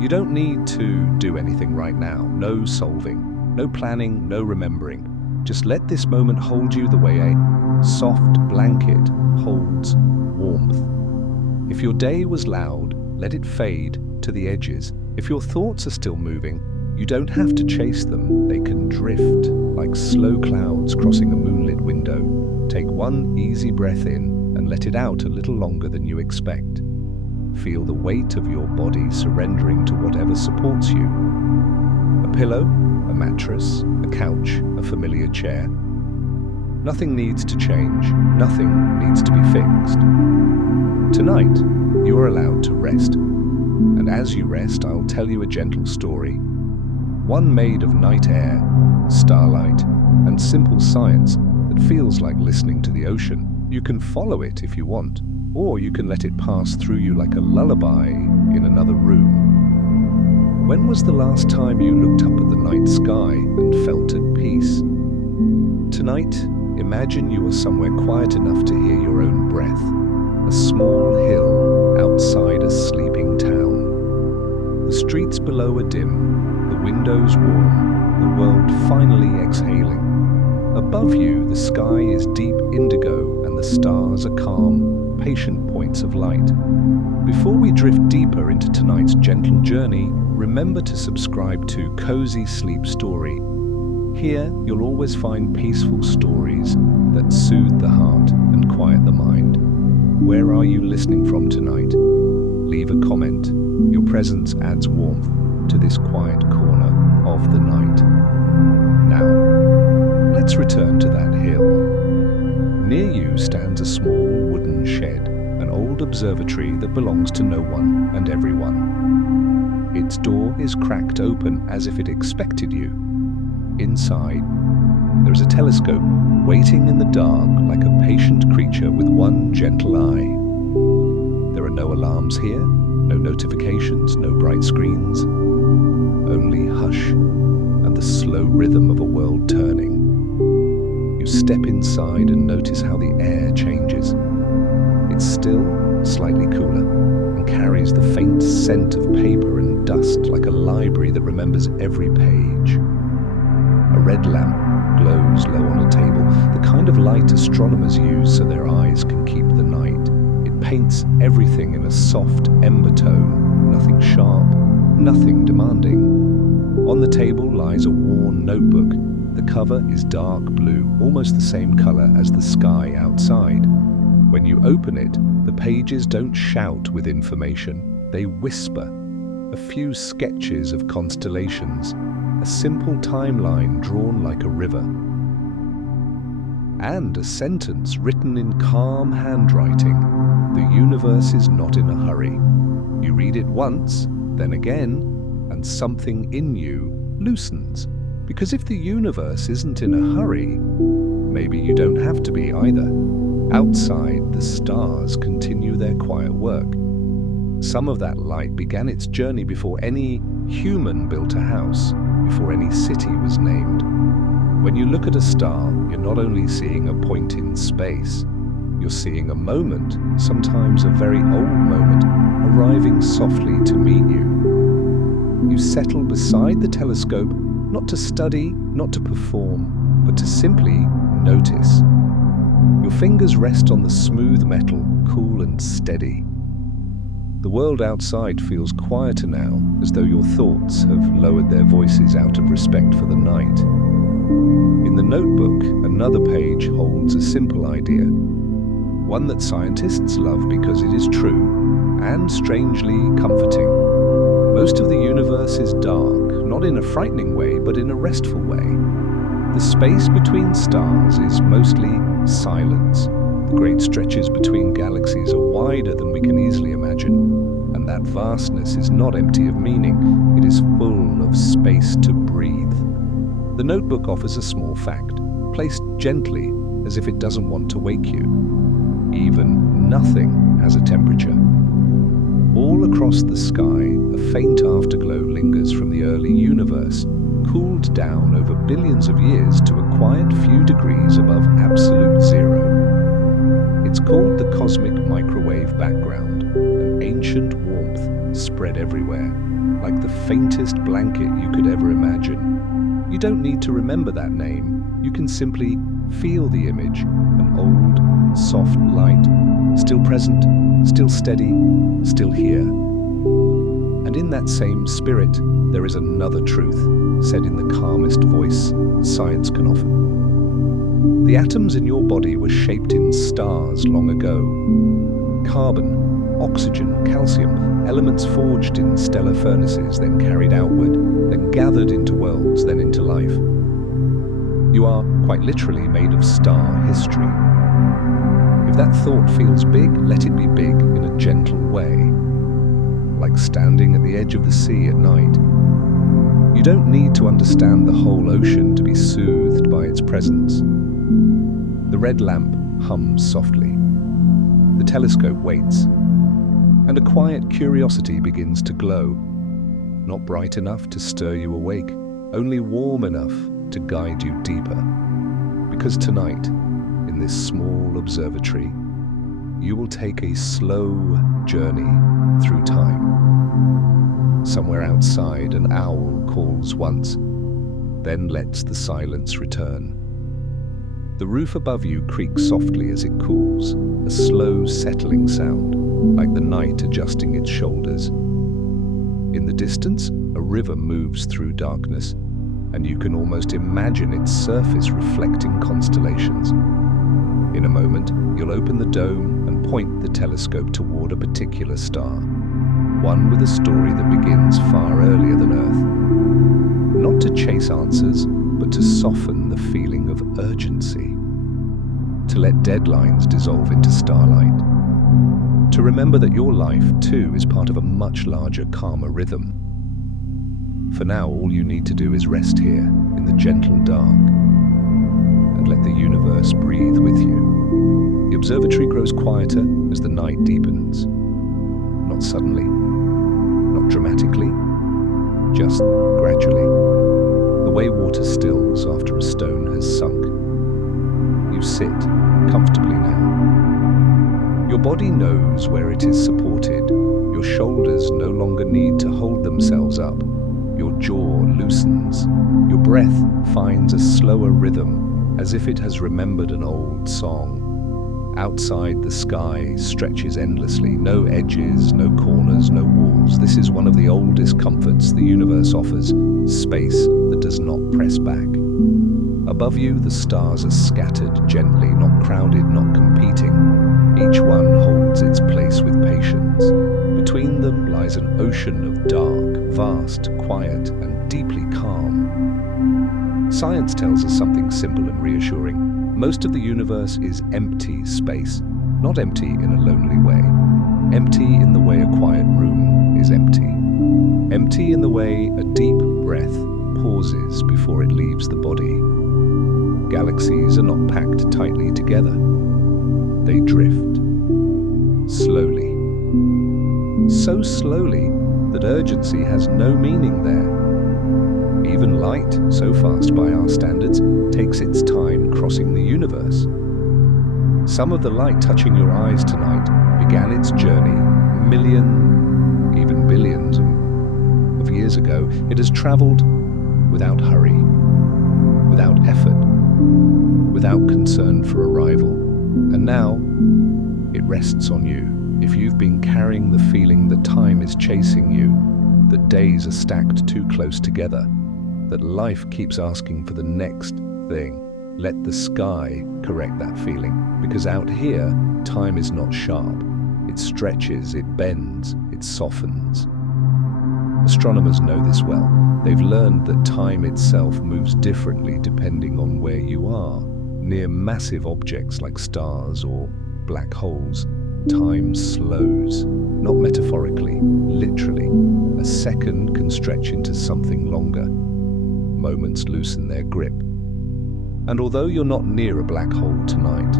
You don't need to do anything right now. No solving, no planning, no remembering. Just let this moment hold you the way a soft blanket holds warmth. If your day was loud, let it fade to the edges. If your thoughts are still moving, you don't have to chase them. They can drift like slow clouds crossing a moonlit window. Take one easy breath in and let it out a little longer than you expect. Feel the weight of your body surrendering to whatever supports you. A pillow, a mattress, a couch, a familiar chair. Nothing needs to change. Nothing needs to be fixed. Tonight, you are allowed to rest. And as you rest, I'll tell you a gentle story. One made of night air, starlight, and simple science that feels like listening to the ocean. You can follow it if you want, or you can let it pass through you like a lullaby in another room. When was the last time you looked up at the night sky and felt at peace? Tonight, imagine you are somewhere quiet enough to hear your own breath, a small hill outside a sleeping town. The streets below are dim, the windows warm, the world finally exhaling. Above you, the sky is deep indigo and the stars are calm, patient points of light. Before we drift deeper into tonight's gentle journey, remember to subscribe to Cozy Sleep Story. Here, you'll always find peaceful stories that soothe the heart and quiet the mind. Where are you listening from tonight? Leave a comment. Your presence adds warmth to this quiet corner of the night. Now, let's return to that hill. Near you stands a small wooden shed, an old observatory that belongs to no one and everyone. Its door is cracked open as if it expected you. Inside, there is a telescope waiting in the dark like a patient creature with one gentle eye. There are no alarms here, no notifications, no bright screens, only hush and the slow rhythm of a world turning. You step inside and notice how the air changes. It's still, slightly cooler, and carries the faint scent of paper and dust like a library that remembers every page. A red lamp glows low on a table, the kind of light astronomers use so their eyes can keep the night. It paints everything in a soft ember tone, nothing sharp, nothing demanding. On the table lies a worn notebook. The cover is dark blue, almost the same color as the sky outside. When you open it, the pages don't shout with information, they whisper. A few sketches of constellations, a simple timeline drawn like a river. And a sentence written in calm handwriting. The universe is not in a hurry. You read it once, then again, and something in you loosens. Because if the universe isn't in a hurry, maybe you don't have to be either. Outside, the stars continue their quiet work. Some of that light began its journey before any human built a house, before any city was named. When you look at a star, you're not only seeing a point in space, you're seeing a moment, sometimes a very old moment, arriving softly to meet you. You settle beside the telescope, not to study, not to perform, but to simply notice. Your fingers rest on the smooth metal, cool and steady. The world outside feels quieter now, as though your thoughts have lowered their voices out of respect for the night. In the notebook, another page holds a simple idea, one that scientists love because it is true and strangely comforting. Most of the universe is dark, not in a frightening way, but in a restful way. The space between stars is mostly silence. The great stretches between galaxies are wider than we can easily imagine, and that vastness is not empty of meaning, it is full of space to breathe. The notebook offers a small fact, placed gently as if it doesn't want to wake you. Even nothing has a temperature. All across the sky, a faint afterglow lingers from the early universe, cooled down over billions of years to a quiet few degrees above absolute zero. It's called the cosmic microwave background, an ancient warmth spread everywhere, like the faintest blanket you could ever imagine. You don't need to remember that name. You can simply feel the image, an old, soft light, still present, still steady, still here. And in that same spirit, there is another truth, said in the calmest voice science can offer. The atoms in your body were shaped in stars long ago. Carbon, oxygen, calcium, elements forged in stellar furnaces, then carried outward, then gathered into worlds, then into life. You are, quite literally, made of star history. If that thought feels big, let it be big in a gentle way, like standing at the edge of the sea at night. You don't need to understand the whole ocean to be soothed by its presence. The red lamp hums softly. The telescope waits, and a quiet curiosity begins to glow, not bright enough to stir you awake, only warm enough to guide you deeper. Because tonight, in this small observatory, you will take a slow journey through time. Somewhere outside, an owl calls once, then lets the silence return. The roof above you creaks softly as it cools, a slow settling sound, like the night adjusting its shoulders. In the distance, a river moves through darkness, and you can almost imagine its surface reflecting constellations. In a moment, you'll open the dome and point the telescope toward a particular star, one with a story that begins far earlier than Earth. Not to chase answers, but to soften the feeling of urgency. To let deadlines dissolve into starlight. To remember that your life, too, is part of a much larger, calmer rhythm. For now, all you need to do is rest here, in the gentle dark, and let the universe breathe with you. The observatory grows quieter as the night deepens. Not suddenly, not dramatically, just gradually. The way water stills after a stone has sunk. You sit comfortably now. Your body knows where it is supported. Your shoulders no longer need to hold themselves up. Your jaw loosens. Your breath finds a slower rhythm, as if it has remembered an old song. Outside, the sky stretches endlessly. No edges, no corners, no walls. This is one of the oldest comforts the universe offers, space that does not press back. Above you, the stars are scattered gently, not crowded, not competing. Each one holds its place with patience. Between them lies an ocean of dark, vast, quiet, and deeply calm. Science tells us something simple and reassuring. Most of the universe is empty space, not empty in a lonely way. Empty in the way a quiet room is empty. Empty in the way a deep breath pauses before it leaves the body. Galaxies are not packed tightly together. They drift, slowly. So slowly that urgency has no meaning there. Even light, so fast by our standards, takes its time crossing the universe. Some of the light touching your eyes tonight began its journey even billions of years ago. It has traveled without hurry, without effort, without concern for arrival. And now, it rests on you. If you've been carrying the feeling that time is chasing you, that days are stacked too close together, that life keeps asking for the next thing, let the sky correct that feeling. Because out here, time is not sharp. It stretches, it bends, it softens. Astronomers know this well. They've learned that time itself moves differently depending on where you are. Near massive objects like stars or black holes, time slows, not metaphorically, literally. A second can stretch into something longer. Moments loosen their grip. And although you're not near a black hole tonight,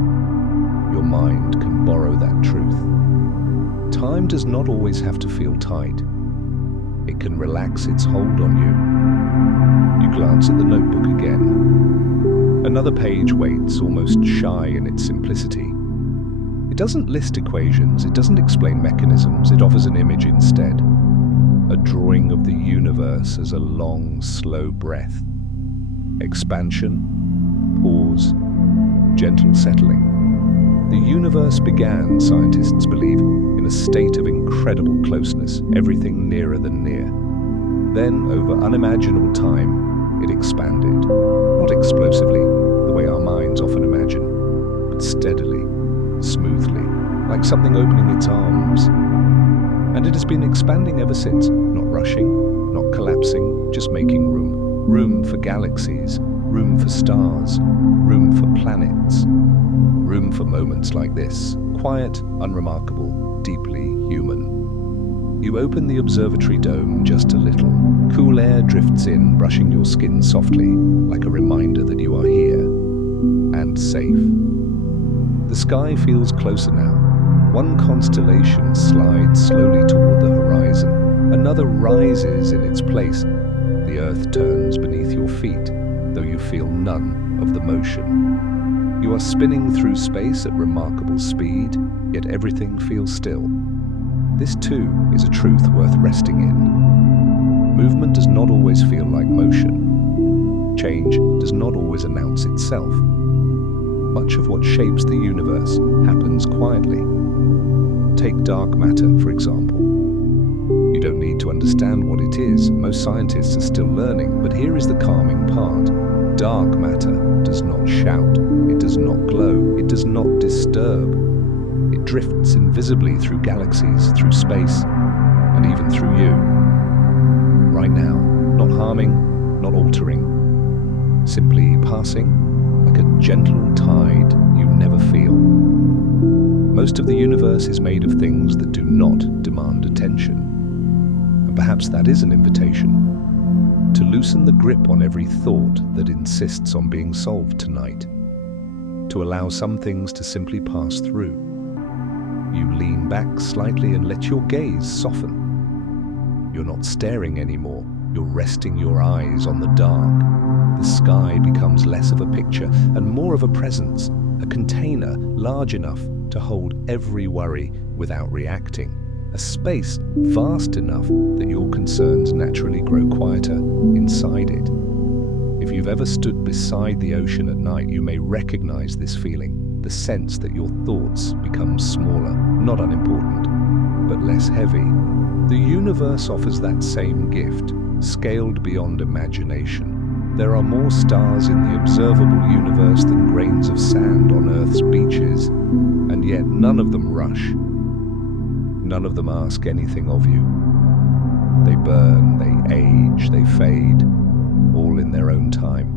your mind can borrow that truth. Time does not always have to feel tight. It can relax its hold on you. You glance at the notebook again. Another page waits, almost shy in its simplicity. It doesn't list equations, it doesn't explain mechanisms, it offers an image instead. a drawing of the universe as a long, slow breath. Expansion, pause, gentle settling. The universe began, scientists believe, in a state of incredible closeness, everything nearer than near. Then, over unimaginable time, it expanded. Not explosively, the way our minds often imagine, but steadily, smoothly, like something opening its arms. And it has been expanding ever since, not rushing, not collapsing, just making room. Room for galaxies, room for stars, room for planets, room for moments like this, quiet, unremarkable, deeply human. You open the observatory dome just a little. Cool air drifts in, brushing your skin softly, like a reminder that you are here and safe. The sky feels closer now. One constellation slides slowly toward the horizon. Another rises in its place. The earth turns beneath your feet, though you feel none of the motion. You are spinning through space at remarkable speed, yet everything feels still. This too is a truth worth resting in. Movement does not always feel like motion. Change does not always announce itself. Much of what shapes the universe happens quietly. Take dark matter, for example. You don't need to understand what it is. Most scientists are still learning, but here is the calming part. Dark matter does not shout. It does not glow. It does not disturb. It drifts invisibly through galaxies, through space, and even through you. Right now, not harming, not altering, simply passing like a gentle tide you never feel. Most of the universe is made of things that do not demand attention. And perhaps that is an invitation to loosen the grip on every thought that insists on being solved tonight, to allow some things to simply pass through. You lean back slightly and let your gaze soften. You're not staring anymore, you're resting your eyes on the dark. The sky becomes less of a picture and more of a presence, a container large enough to hold every worry without reacting, a space vast enough that your concerns naturally grow quieter inside it. If you've ever stood beside the ocean at night, you may recognize this feeling, the sense that your thoughts become smaller, not unimportant, but less heavy. The universe offers that same gift, scaled beyond imagination. There are more stars in the observable universe than grains of sand on Earth's beaches, and yet none of them rush. None of them ask anything of you. They burn, they age, they fade, all in their own time.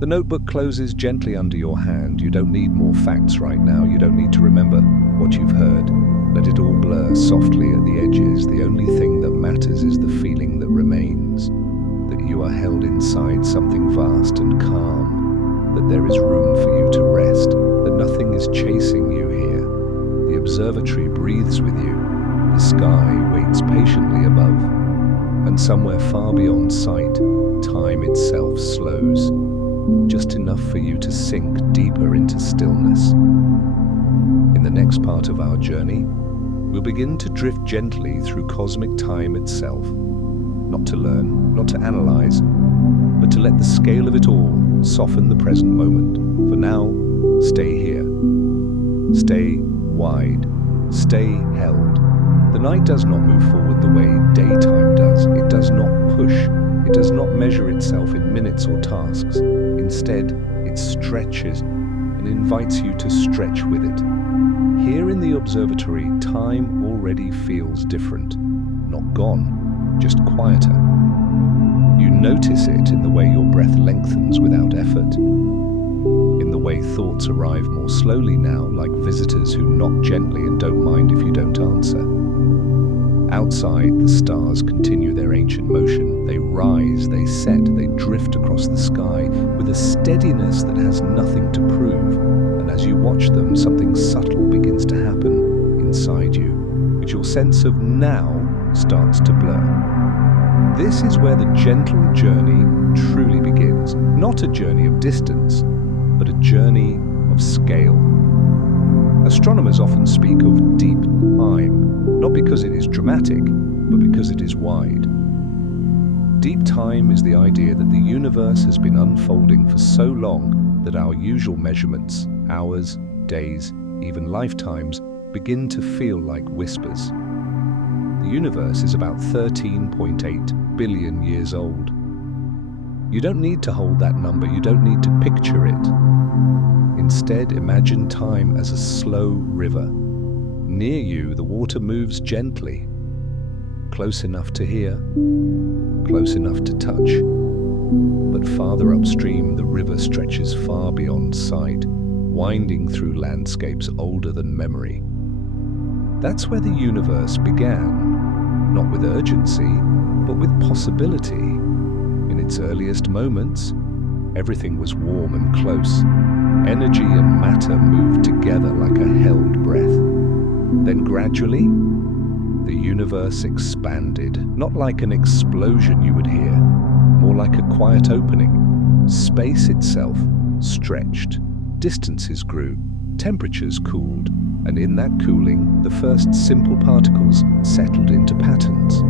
The notebook closes gently under your hand. You don't need more facts right now. You don't need to remember what you've heard. Let it all blur softly at the edges. The only thing that matters is the feeling that remains, that you are held inside something vast and calm, that there is room for you to rest, that nothing is chasing you here. The observatory breathes with you. The sky waits patiently above, and somewhere far beyond sight, time itself slows, just enough for you to sink deeper into stillness. In the next part of our journey, we'll begin to drift gently through cosmic time itself, not to learn, not to analyze, but to let the scale of it all soften the present moment. For now, stay here. Stay wide. Stay held. The night does not move forward the way daytime does. It does not push. It does not measure itself in minutes or tasks. Instead, it stretches and invites you to stretch with it. Here in the observatory, time already feels different. Not gone, just quieter. You notice it in the way your breath lengthens without effort, in the way thoughts arrive more slowly now, like visitors who knock gently and don't mind if you don't answer. Outside, the stars continue their ancient motion. They rise, they set, they drift across the sky with a steadiness that has nothing to prove. And as you watch them, something subtle begins to happen inside you, which your sense of now starts to blur. This is where the gentle journey truly begins. Not a journey of distance, but a journey of scale. Astronomers often speak of deep time, not because it is dramatic, but because it is wide. Deep time is the idea that the universe has been unfolding for so long that our usual measurements, hours, days, even lifetimes, begin to feel like whispers. The universe is about 13.8 billion years old. You don't need to hold that number, you don't need to picture it. Instead, imagine time as a slow river. Near you, the water moves gently, close enough to hear, close enough to touch. But farther upstream, the river stretches far beyond sight, winding through landscapes older than memory. That's where the universe began, not with urgency, but with possibility. In its earliest moments, everything was warm and close. Energy and matter moved together like a held breath. Then gradually, the universe expanded, not like an explosion you would hear, more like a quiet opening. Space itself stretched, distances grew, temperatures cooled, and in that cooling, the first simple particles settled into patterns.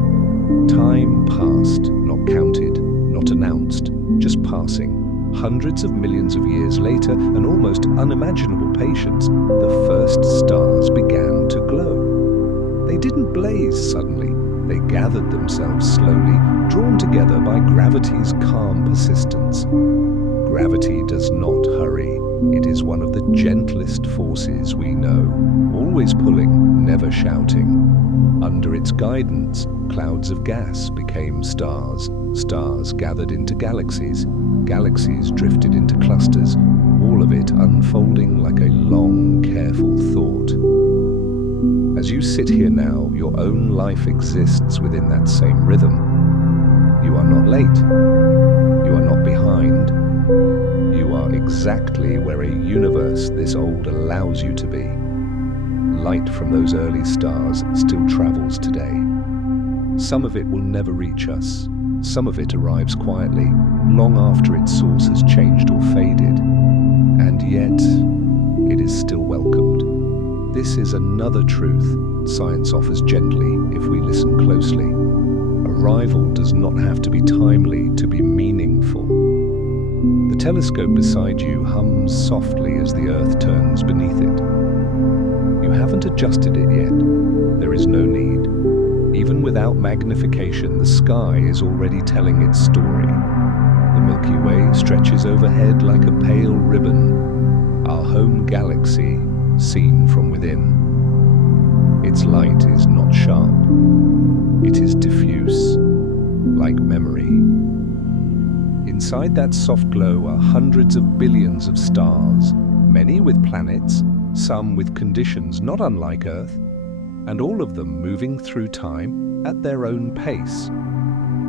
Time passed, not counted, not announced, just passing. Hundreds of millions of years later, and almost unimaginable patience, the first stars began to glow. They didn't blaze suddenly. They gathered themselves slowly, drawn together by gravity's calm persistence. Gravity does not hurry. It is one of the gentlest forces we know, always pulling, never shouting. Under its guidance, clouds of gas became stars. Stars gathered into galaxies. Galaxies drifted into clusters, all of it unfolding like a long, careful thought. As you sit here now, your own life exists within that same rhythm. You are not late. You are not behind. You are exactly where a universe this old allows you to be. Light from those early stars still travels today. Some of it will never reach us. Some of it arrives quietly, long after its source has changed or faded. And yet, it is still welcomed. This is another truth science offers gently if we listen closely. Arrival does not have to be timely to be meaningful. The telescope beside you hums softly as the Earth turns beneath it. You haven't adjusted it yet. There is no need. Even without magnification, the sky is already telling its story. The Milky Way stretches overhead like a pale ribbon, our home galaxy seen from within. Its light is not sharp. It is diffuse, like memory. Inside that soft glow are hundreds of billions of stars, many with planets, some with conditions not unlike Earth, and all of them moving through time at their own pace.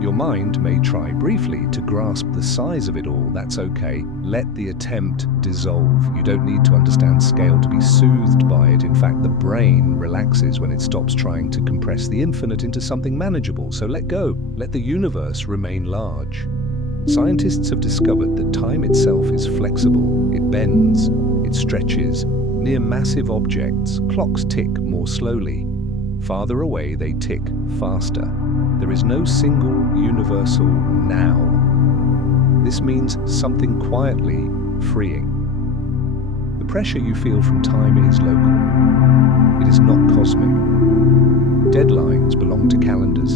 Your mind may try briefly to grasp the size of it all. That's okay. Let the attempt dissolve. You don't need to understand scale to be soothed by it. In fact, the brain relaxes when it stops trying to compress the infinite into something manageable. So let go. Let the universe remain large. Scientists have discovered that time itself is flexible. It bends. It stretches. Near massive objects, clocks tick more slowly. Farther away, they tick faster. There is no single universal now. This means something quietly freeing. The pressure you feel from time is local. It is not cosmic. Deadlines belong to calendars.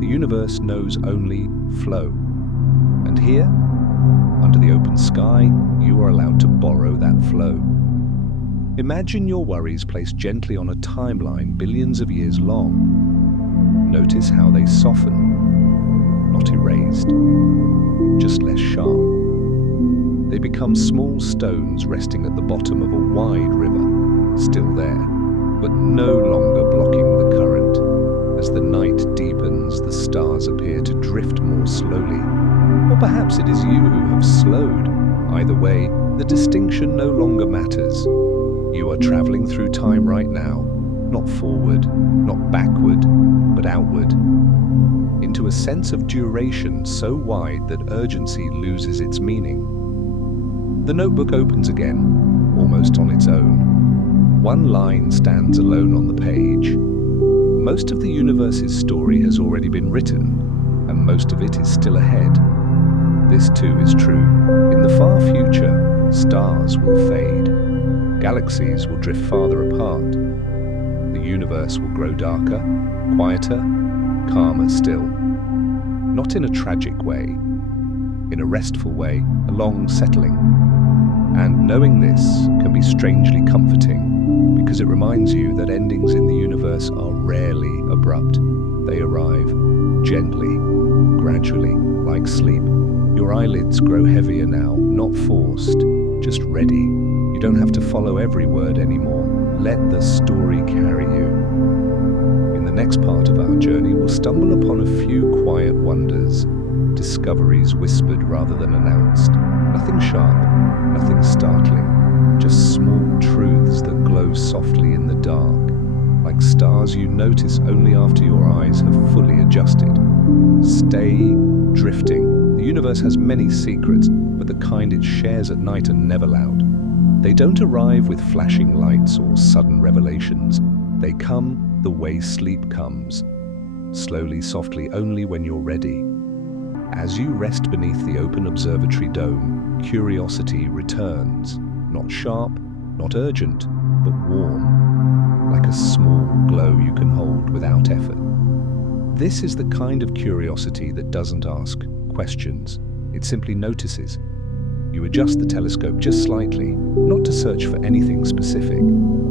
The universe knows only flow. And here, under the open sky, you are allowed to borrow that flow. Imagine your worries placed gently on a timeline billions of years long. Notice how they soften, not erased, just less sharp. They become small stones resting at the bottom of a wide river, still there, but no longer blocking the current. As the night deepens, the stars appear to drift more slowly. Or perhaps it is you who have slowed. Either way, the distinction no longer matters. You are traveling through time right now, not forward, not backward, but outward, into a sense of duration so wide that urgency loses its meaning. The notebook opens again, almost on its own. One line stands alone on the page. Most of the universe's story has already been written, and most of it is still ahead. This too is true. In the far future, stars will fade. Galaxies will drift farther apart. The universe will grow darker, quieter, calmer still. Not in a tragic way, in a restful way, a long settling. And knowing this can be strangely comforting, because it reminds you that endings in the universe are rarely abrupt. They arrive gently, gradually, like sleep. Your eyelids grow heavier now, not forced, just ready. You don't have to follow every word anymore. Let the story carry you. In the next part of our journey, we'll stumble upon a few quiet wonders, discoveries whispered rather than announced. Nothing sharp, nothing startling, just small truths that glow softly in the dark, like stars you notice only after your eyes have fully adjusted. Stay drifting. The universe has many secrets, but the kind it shares at night are never loud. They don't arrive with flashing lights or sudden revelations. They come the way sleep comes, slowly, softly, only when you're ready. As you rest beneath the open observatory dome, curiosity returns, not sharp, not urgent, but warm, like a small glow you can hold without effort. This is the kind of curiosity that doesn't ask questions. It simply notices. You adjust the telescope just slightly, not to search for anything specific,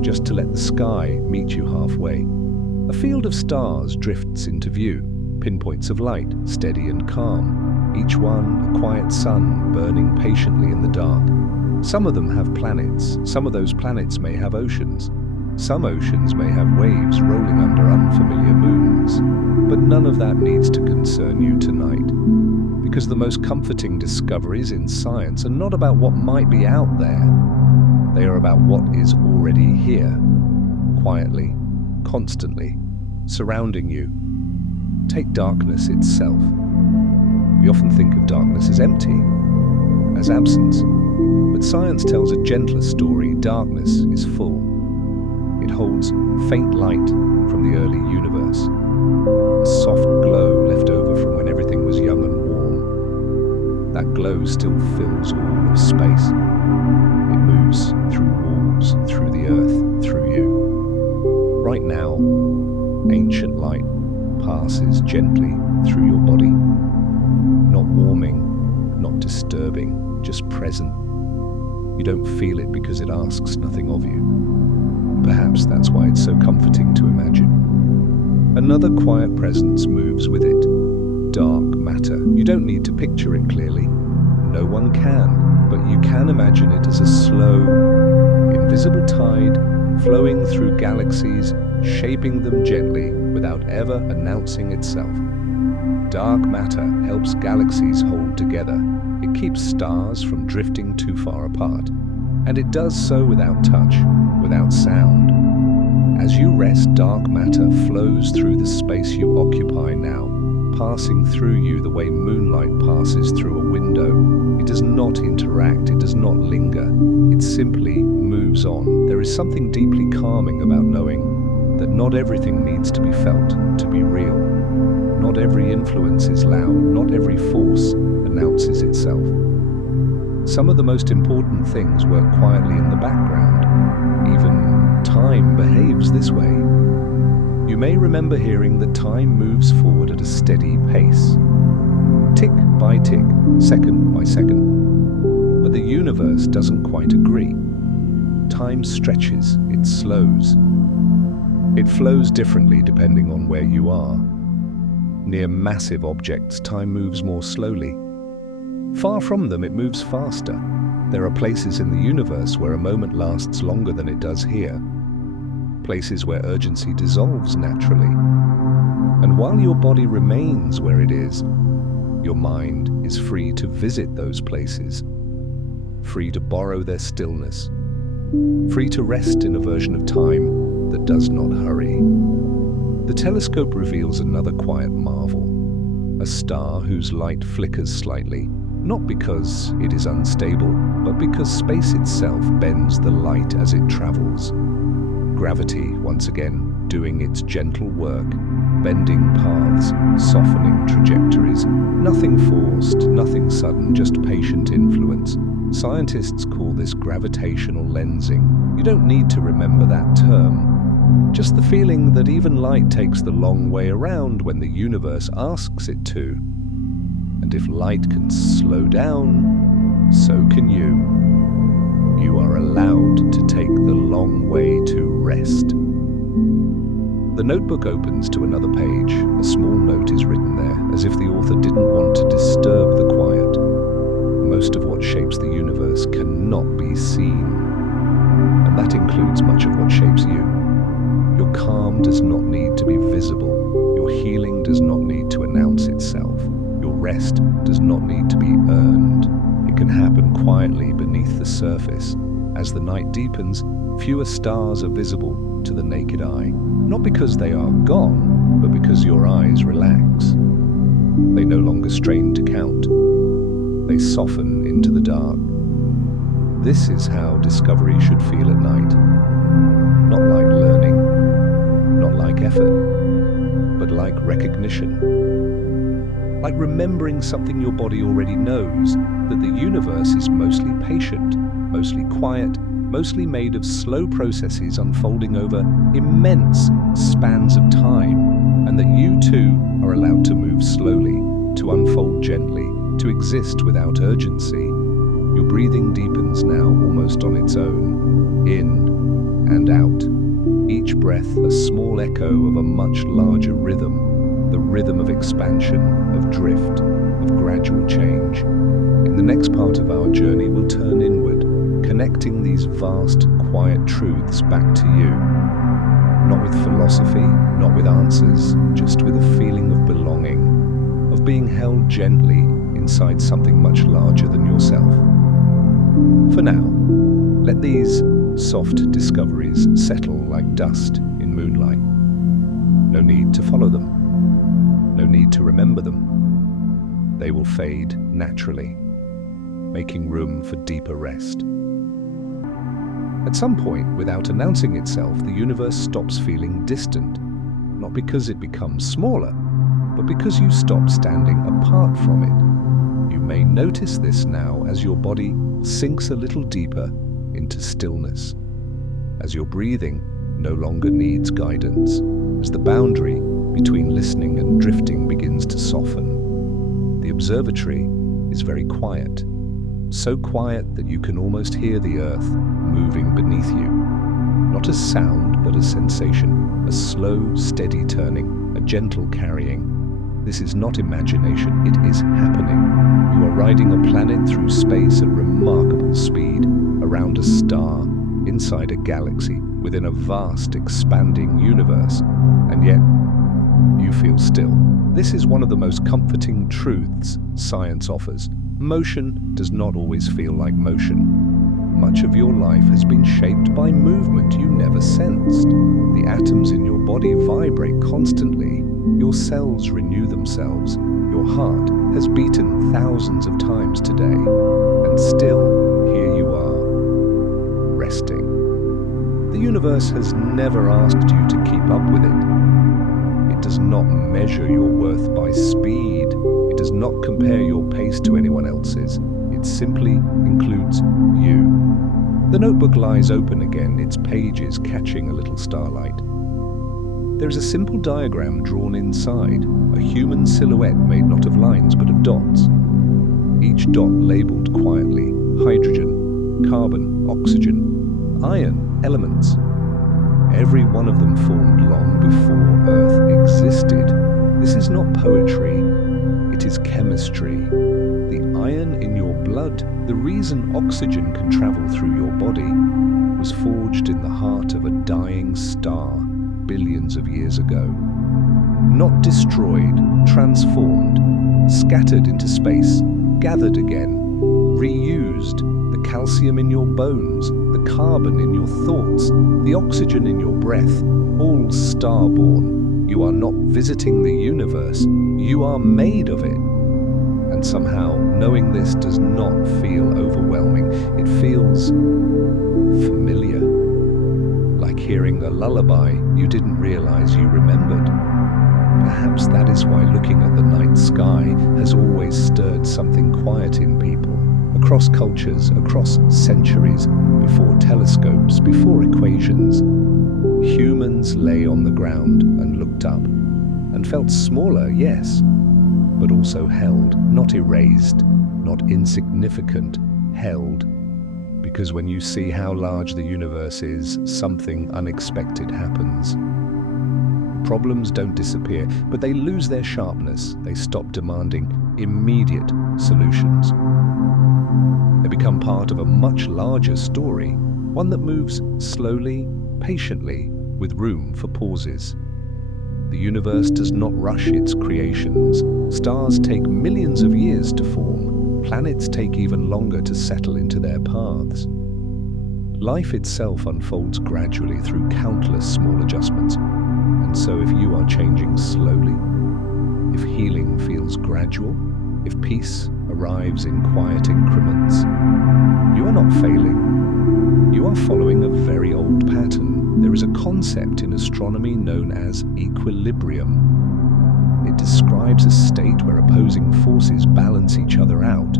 just to let the sky meet you halfway. A field of stars drifts into view, pinpoints of light, steady and calm, each one a quiet sun burning patiently in the dark. Some of them have planets, some of those planets may have oceans. Some oceans may have waves rolling under unfamiliar moons. But none of that needs to concern you tonight. Because the most comforting discoveries in science are not about what might be out there. They are about what is already here, quietly, constantly, surrounding you. Take darkness itself. We often think of darkness as empty, as absence. But science tells a gentler story. Darkness is full. It holds faint light from the early universe, a soft glow left over from when everything was young and warm. That glow still fills all of space. It moves through walls, through the earth, through you. Right now, ancient light passes gently through your body, not warming, not disturbing, just present. You don't feel it because it asks nothing of you. Perhaps that's why it's so comforting to imagine. Another quiet presence moves with it. Dark matter. You don't need to picture it clearly. No one can, but you can imagine it as a slow, invisible tide flowing through galaxies, shaping them gently without ever announcing itself. Dark matter helps galaxies hold together. It keeps stars from drifting too far apart. And it does so without touch, without sound. As you rest, dark matter flows through the space you occupy now, passing through you the way moonlight passes through a window. It does not interact, it does not linger. It simply moves on. There is something deeply calming about knowing that not everything needs to be felt to be real. Not every influence is loud, not every force announces itself. Some of the most important things work quietly in the background. Even time behaves this way. You may remember hearing that time moves forward at a steady pace, tick by tick, second by second. But the universe doesn't quite agree. Time stretches, it slows. It flows differently depending on where you are. Near massive objects, time moves more slowly. Far from them, it moves faster. There are places in the universe where a moment lasts longer than it does here. Places where urgency dissolves naturally. And while your body remains where it is, your mind is free to visit those places, free to borrow their stillness, free to rest in a version of time that does not hurry. The telescope reveals another quiet marvel, a star whose light flickers slightly, not because it is unstable, but because space itself bends the light as it travels. Gravity, once again, doing its gentle work, bending paths, softening trajectories. Nothing forced, nothing sudden, just patient influence. Scientists call this gravitational lensing. You don't need to remember that term. Just the feeling that even light takes the long way around when the universe asks it to. And if light can slow down, so can you. You are allowed to take the long way to rest. The notebook opens to another page. A small note is written there, as if the author didn't want to disturb the quiet. Most of what shapes the universe cannot be seen, and that includes much of what shapes you. Your calm does not need to be visible. Your healing does not need to announce itself. Your rest does not need to be earned. It can happen quietly beneath the surface. As the night deepens, fewer stars are visible to the naked eye. Not because they are gone, but because your eyes relax. They no longer strain to count. They soften into the dark. This is how discovery should feel at night. Not like learning, not like effort, but like recognition. Like remembering something your body already knows, that the universe is mostly patient, mostly quiet, mostly made of slow processes unfolding over immense spans of time, and that you too are allowed to move slowly, to unfold gently, to exist without urgency. Your breathing deepens now almost on its own, in and out. Each breath a small echo of a much larger rhythm, the rhythm of expansion, of drift, of gradual change. In the next part of our journey, we'll turn inward, connecting these vast, quiet truths back to you. Not with philosophy, not with answers, just with a feeling of belonging, of being held gently inside something much larger than yourself. For now, let these soft discoveries settle like dust in moonlight. No need to follow them. No need to remember them. They will fade naturally, making room for deeper rest. At some point, without announcing itself, the universe stops feeling distant, not because it becomes smaller, but because you stop standing apart from it. You may notice this now as your body sinks a little deeper into stillness, as your breathing no longer needs guidance, as the boundary between listening and drifting begins to soften. The observatory is very quiet, so quiet that you can almost hear the earth moving beneath you. Not as sound, but as sensation, a slow, steady turning, a gentle carrying. This is not imagination, it is happening. You are riding a planet through space at remarkable speed, around a star, inside a galaxy, within a vast, expanding universe, and yet you feel still. This is one of the most comforting truths science offers. Motion does not always feel like motion. Much of your life has been shaped by movement you never sensed. The atoms in your body vibrate constantly. Your cells renew themselves. Your heart has beaten thousands of times today. And still, here you are, resting. The universe has never asked you to keep up with it. It does not measure your worth by speed. It does not compare your pace to anyone else's. It simply includes you. The notebook lies open again, its pages catching a little starlight. There is a simple diagram drawn inside, a human silhouette made not of lines but of dots. Each dot labeled quietly: hydrogen, carbon, oxygen, iron, elements. Every one of them formed long before Earth existed. This is not poetry, it is chemistry. The iron in your blood, the reason oxygen can travel through your body, was forged in the heart of a dying star billions of years ago. Not destroyed, transformed, scattered into space, gathered again, reused. The calcium in your bones, the carbon in your thoughts, the oxygen in your breath, all starborn. You are not visiting the universe, you are made of it. And somehow, knowing this does not feel overwhelming. It feels familiar, like hearing a lullaby you didn't realize you remembered. Perhaps that is why looking at the night sky has always stirred something quiet in people, across cultures, across centuries, before telescopes, before equations. Humans lay on the ground and looked up, and felt smaller, yes, but also held, not erased, not insignificant, held. Because when you see how large the universe is, something unexpected happens. Problems don't disappear, but they lose their sharpness. They stop demanding immediate solutions. They become part of a much larger story, one that moves slowly, patiently, with room for pauses. The universe does not rush its creations. Stars take millions of years to form. Planets take even longer to settle into their paths. Life itself unfolds gradually through countless small adjustments. And so if you are changing slowly, if healing feels gradual, if peace arrives in quiet increments, you are not failing. You are following a very old pattern. There is a concept in astronomy known as equilibrium. It describes a state where opposing forces balance each other out.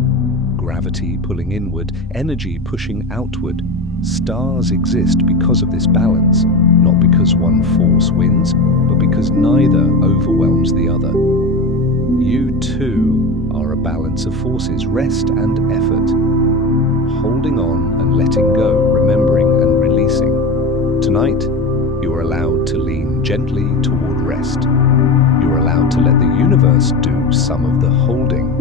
Gravity pulling inward, energy pushing outward. Stars exist because of this balance, not because one force wins, but because neither overwhelms the other. You too are a balance of forces, rest and effort. Holding on and letting go, remembering and releasing. Tonight, you are allowed to lean gently toward rest. You are allowed to let the universe do some of the holding.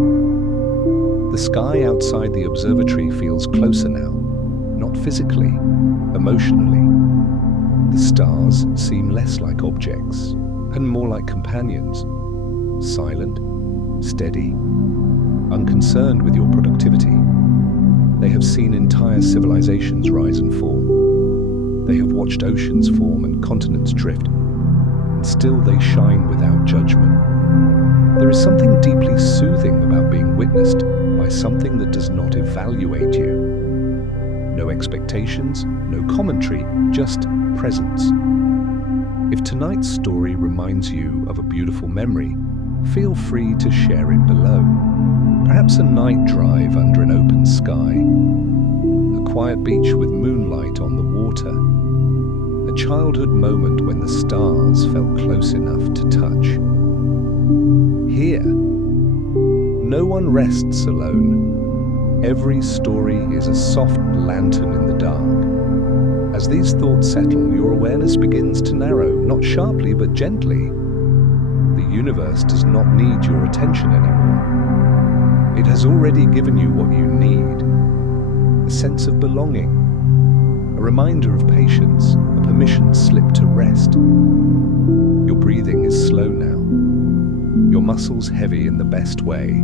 The sky outside the observatory feels closer now, not physically, emotionally. The stars seem less like objects and more like companions, silent, steady, unconcerned with your productivity. They have seen entire civilizations rise and fall. They have watched oceans form and continents drift, and still they shine without judgment. There is something deeply soothing about being witnessed by something that does not evaluate you. No expectations, no commentary, just presence. If tonight's story reminds you of a beautiful memory, feel free to share it below. Perhaps a night drive under an open sky, a quiet beach with moonlight on the water, a childhood moment when the stars felt close enough to touch. Here, no one rests alone. Every story is a soft lantern in the dark. As these thoughts settle, your awareness begins to narrow, not sharply but gently. The universe does not need your attention anymore. It has already given you what you need. A sense of belonging, a reminder of patience, a permission slip to rest. Your breathing is slow now, your muscles heavy in the best way.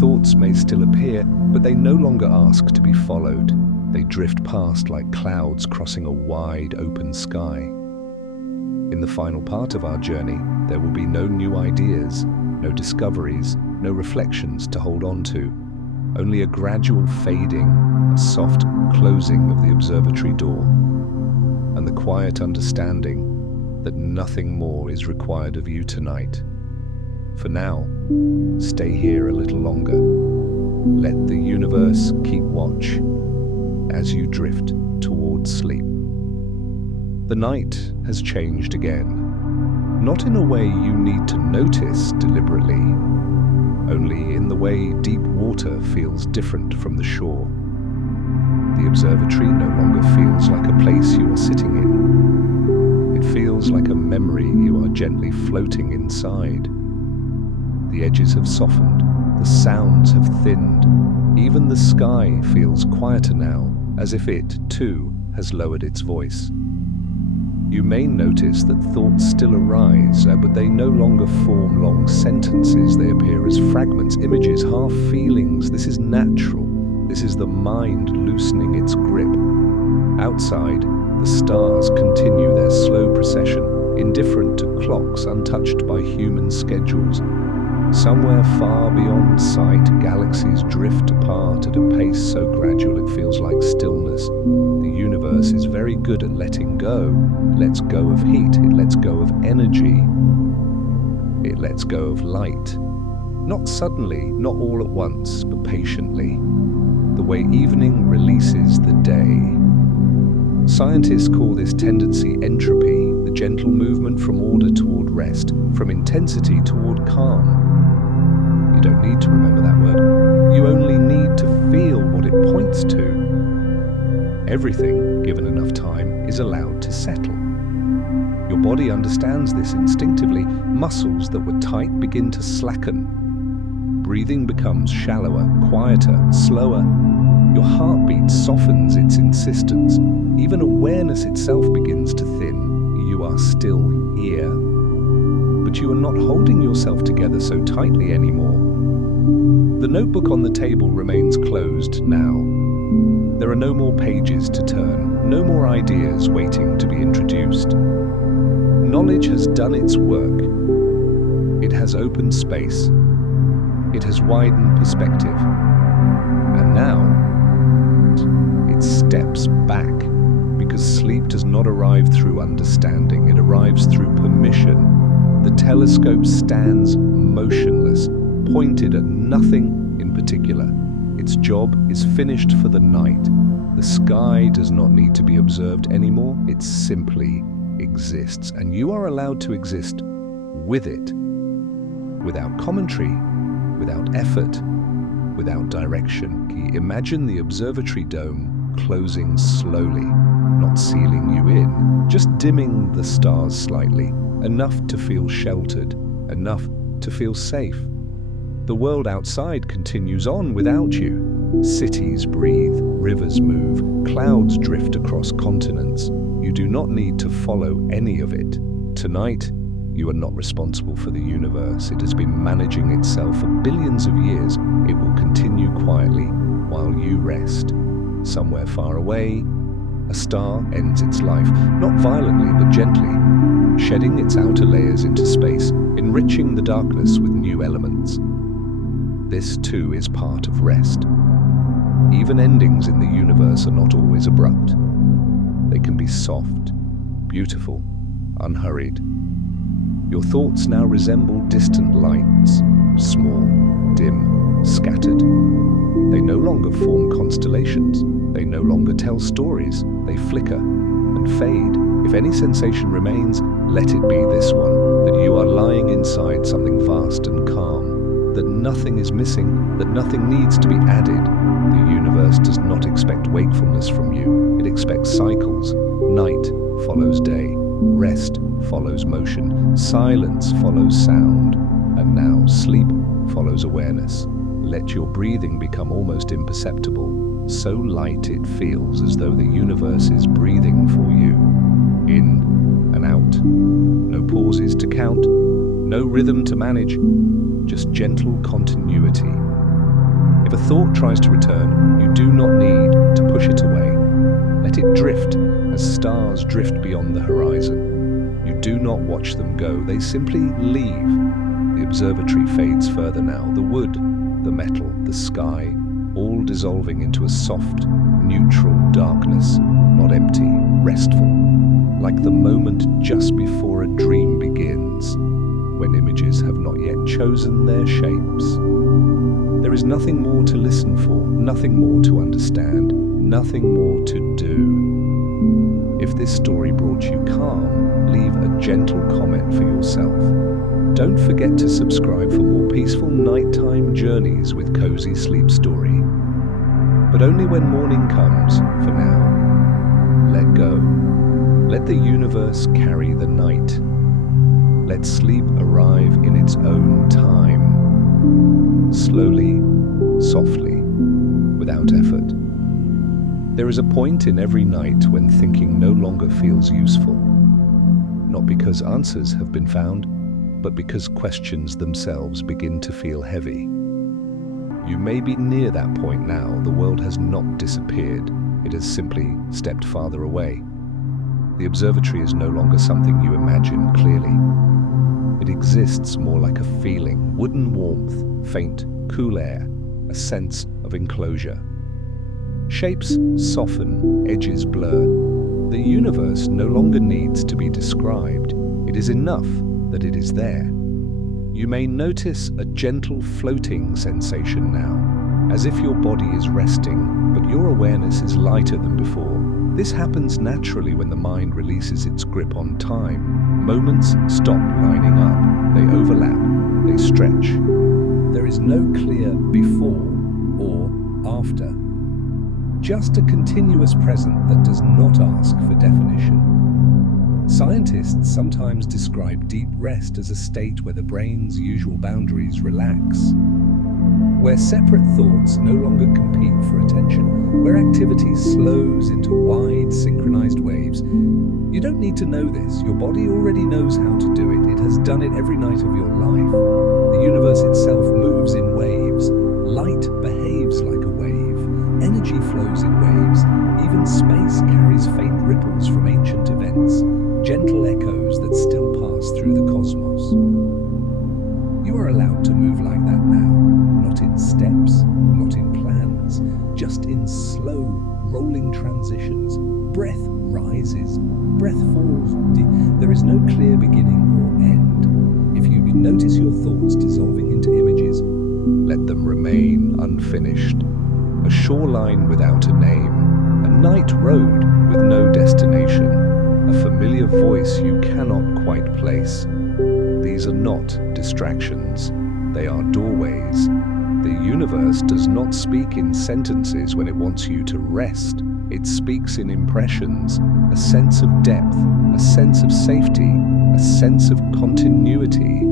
Thoughts may still appear, but they no longer ask to be followed. They drift past like clouds crossing a wide open sky. In the final part of our journey, there will be no new ideas, no discoveries, no reflections to hold on to, only a gradual fading, a soft closing of the observatory door, and the quiet understanding that nothing more is required of you tonight. For now, stay here a little longer. Let the universe keep watch as you drift towards sleep. The night has changed again, not in a way you need to notice deliberately, only in the way deep water feels different from the shore. The observatory no longer feels like a place you are sitting in. It feels like a memory you are gently floating inside. The edges have softened, the sounds have thinned, even the sky feels quieter now, as if it, too, has lowered its voice. You may notice that thoughts still arise, but they no longer form long sentences. They appear as fragments, images, half feelings. This is natural. This is the mind loosening its grip. Outside, the stars continue their slow procession, indifferent to clocks, untouched by human schedules. Somewhere far beyond sight, galaxies drift apart at a pace so gradual it feels like stillness. The universe is very good at letting go. It lets go of heat, it lets go of energy, it lets go of light. Not suddenly, not all at once, but patiently. The way evening releases the day. Scientists call this tendency entropy, the gentle movement from order toward rest, from intensity toward calm. You don't need to remember that word. You only need to feel what it points to. Everything, given enough time, is allowed to settle. Your body understands this instinctively. Muscles that were tight begin to slacken. Breathing becomes shallower, quieter, slower. Your heartbeat softens its insistence. Even awareness itself begins to thin. You are still here. But you are not holding yourself together so tightly anymore. The notebook on the table remains closed now. There are no more pages to turn, no more ideas waiting to be introduced. Knowledge has done its work. It has opened space. It has widened perspective. And now, it steps back, because sleep does not arrive through understanding, it arrives through permission. The telescope stands motionless, pointed at nothing in particular. Its job is finished for the night. The sky does not need to be observed anymore, it simply exists, and you are allowed to exist with it, without commentary, without effort, without direction. Imagine the observatory dome closing slowly, not sealing you in, just dimming the stars slightly, enough to feel sheltered, enough to feel safe. The world outside continues on without you. Cities breathe, rivers move, clouds drift across continents. You do not need to follow any of it. Tonight, you are not responsible for the universe. It has been managing itself for billions of years. It will continue quietly while you rest. Somewhere far away, a star ends its life, not violently but gently, shedding its outer layers into space, enriching the darkness with new elements. This too is part of rest. Even endings in the universe are not always abrupt. They can be soft, beautiful, unhurried. Your thoughts now resemble distant lights, small, dim, scattered. They no longer form constellations. They no longer tell stories. They flicker and fade. If any sensation remains, let it be this one, that you are lying inside something vast and calm, that nothing is missing, that nothing needs to be added. The universe does not expect wakefulness from you. It expects cycles. Night follows day. Rest follows motion, silence follows sound, and now sleep follows awareness. Let your breathing become almost imperceptible, so light it feels as though the universe is breathing for you. In and out, no pauses to count, no rhythm to manage, just gentle continuity. If a thought tries to return, you do not need to push it away. Let it drift as stars drift beyond the horizon. You do not watch them go, they simply leave. The observatory fades further now, the wood, the metal, the sky, all dissolving into a soft, neutral darkness, not empty, restful, like the moment just before a dream begins, when images have not yet chosen their shapes. There is nothing more to listen for, nothing more to understand, nothing more to do. If this story brought you calm, leave a gentle comment for yourself. Don't forget to subscribe for more peaceful nighttime journeys with Cozy Sleep Story. But only when morning comes, for now. Let go. Let the universe carry the night. Let sleep arrive in its own time. Slowly, softly, without effort. There is a point in every night when thinking no longer feels useful. Not because answers have been found, but because questions themselves begin to feel heavy. You may be near that point now. The world has not disappeared. It has simply stepped farther away. The observatory is no longer something you imagine clearly. It exists more like a feeling, wooden warmth, faint, cool air, a sense of enclosure. Shapes soften, edges blur. The universe no longer needs to be described. It is enough that it is there. You may notice a gentle floating sensation now, as if your body is resting, but your awareness is lighter than before. This happens naturally when the mind releases its grip on time. Moments stop lining up, they overlap, they stretch. There is no clear before or after. Just a continuous present that does not ask for definition. Scientists sometimes describe deep rest as a state where the brain's usual boundaries relax, where separate thoughts no longer compete for attention, where activity slows into wide, synchronized waves. You don't need to know this. Your body already knows how to do it. It has done it every night of your life. The universe itself moves in waves. Light behaves like a wave. Energy flows in waves. Even space carries faint ripples from ancient events, gentle echoes that still pass through the cosmos. You are allowed to move like that now, not in steps, not in plans, just in slow, rolling transitions. Breath rises, breath falls. There is no clear beginning or end. If you notice your thoughts dissolving into images, let them remain unfinished. A shoreline without a name, a night road with no destination, a familiar voice you cannot quite place. These are not distractions, they are doorways. The universe does not speak in sentences when it wants you to rest. It speaks in impressions, a sense of depth, a sense of safety, a sense of continuity.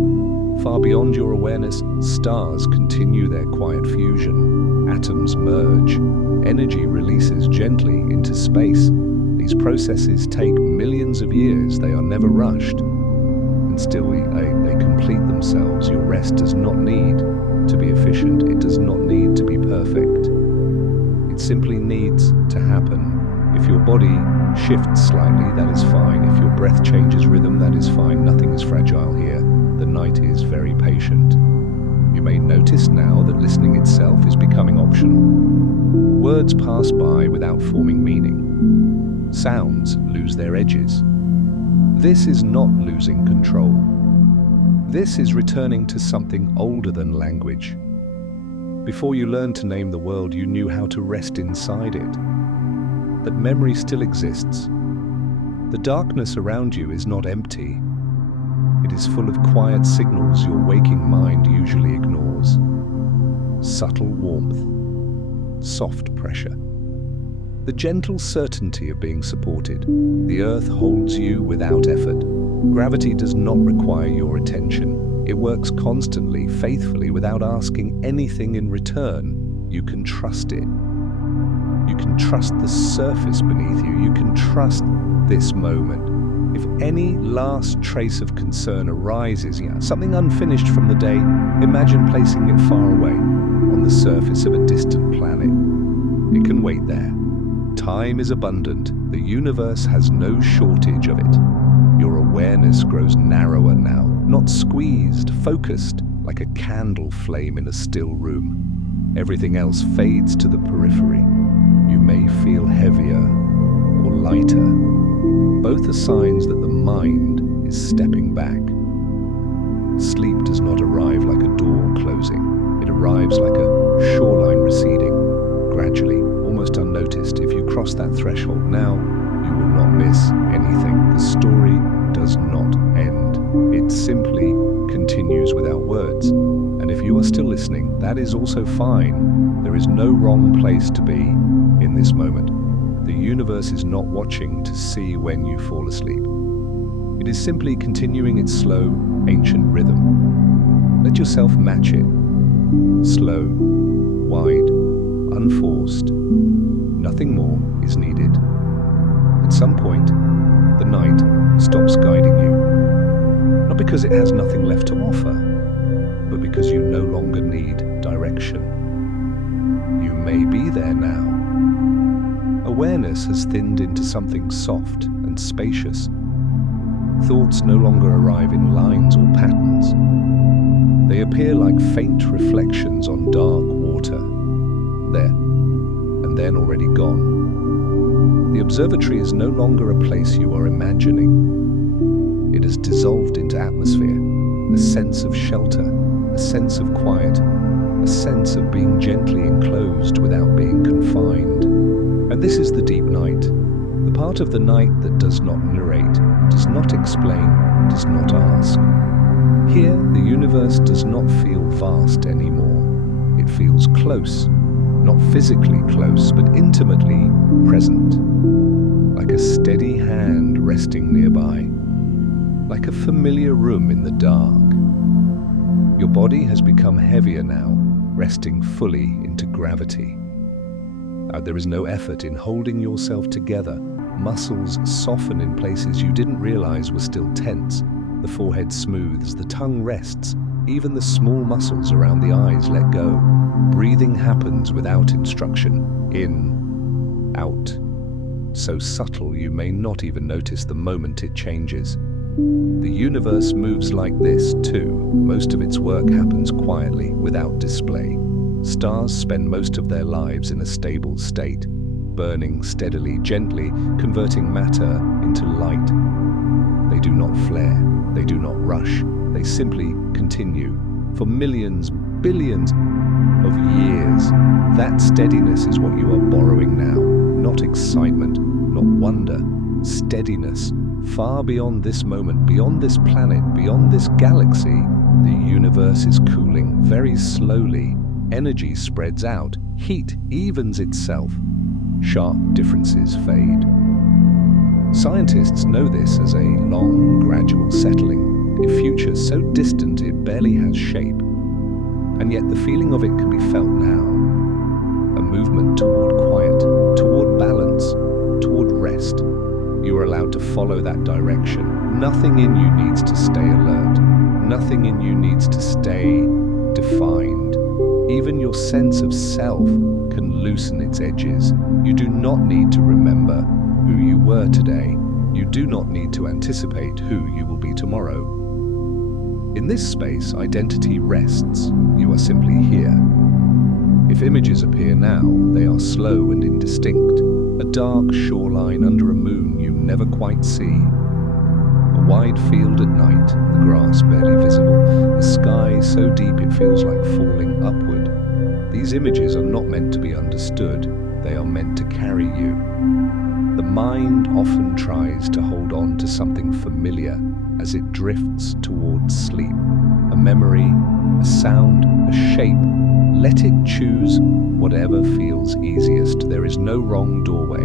Far beyond your awareness, stars continue their quiet fusion. Atoms merge. Energy releases gently into space. These processes take millions of years. They are never rushed. And still they complete themselves. Your rest does not need to be efficient. It does not need to be perfect. It simply needs to happen. If your body shifts slightly, that is fine. If your breath changes rhythm, that is fine. Nothing is fragile here. The night is very patient. You may notice now that listening itself is becoming optional. Words pass by without forming meaning. Sounds lose their edges. This is not losing control. This is returning to something older than language. Before you learned to name the world, you knew how to rest inside it. That memory still exists. The darkness around you is not empty. It is full of quiet signals your waking mind usually ignores. Subtle warmth, soft pressure. The gentle certainty of being supported. The earth holds you without effort. Gravity does not require your attention. It works constantly, faithfully, without asking anything in return. You can trust it. You can trust the surface beneath you. You can trust this moment. If any last trace of concern arises, something unfinished from the day, imagine placing it far away, on the surface of a distant planet. It can wait there. Time is abundant. The universe has no shortage of it. Your awareness grows narrower now, not squeezed, focused, like a candle flame in a still room. Everything else fades to the periphery. You may feel heavier or lighter. Both are signs that the mind is stepping back. Sleep does not arrive like a door closing. It arrives like a shoreline receding, gradually, almost unnoticed. If you cross that threshold now, you will not miss anything. The story does not end. It simply continues without words. And if you are still listening, that is also fine. There is no wrong place to be in this moment. The universe is not watching to see when you fall asleep. It is simply continuing its slow, ancient rhythm. Let yourself match it. Slow, wide, unforced. Nothing more is needed. At some point, the night stops guiding you. Not because it has nothing left to offer, but because you no longer need direction. You may be there now. Awareness has thinned into something soft and spacious. Thoughts no longer arrive in lines or patterns. They appear like faint reflections on dark water, there, and then already gone. The observatory is no longer a place you are imagining. It has dissolved into atmosphere, a sense of shelter, a sense of quiet, a sense of being gently enclosed without being confined. And this is the deep night, the part of the night that does not narrate, does not explain, does not ask. Here, the universe does not feel vast anymore. It feels close, not physically close, but intimately present. Like a steady hand resting nearby, like a familiar room in the dark. Your body has become heavier now, resting fully into gravity. There is no effort in holding yourself together. Muscles soften in places you didn't realize were still tense. The forehead smooths, the tongue rests, even the small muscles around the eyes let go. Breathing happens without instruction. In, out. So subtle you may not even notice the moment it changes. The universe moves like this too. Most of its work happens quietly, without display. Stars spend most of their lives in a stable state, burning steadily, gently, converting matter into light. They do not flare, they do not rush, they simply continue. For millions, billions of years, that steadiness is what you are borrowing now. Not excitement, not wonder, steadiness. Far beyond this moment, beyond this planet, beyond this galaxy, the universe is cooling very slowly. Energy spreads out, heat evens itself. Sharp differences fade. Scientists know this as a long, gradual settling, a future so distant it barely has shape. And yet the feeling of it can be felt now. A movement toward quiet, toward balance, toward rest. You are allowed to follow that direction. Nothing in you needs to stay alert. Nothing in you needs to stay defined. Even your sense of self can loosen its edges. You do not need to remember who you were today. You do not need to anticipate who you will be tomorrow. In this space, identity rests. You are simply here. If images appear now, they are slow and indistinct. A dark shoreline under a moon you never quite see. A wide field at night, the grass barely visible. A sky so deep it feels like falling upward. These images are not meant to be understood. They are meant to carry you. The mind often tries to hold on to something familiar as it drifts towards sleep. A memory, a sound, a shape. Let it choose whatever feels easiest. There is no wrong doorway.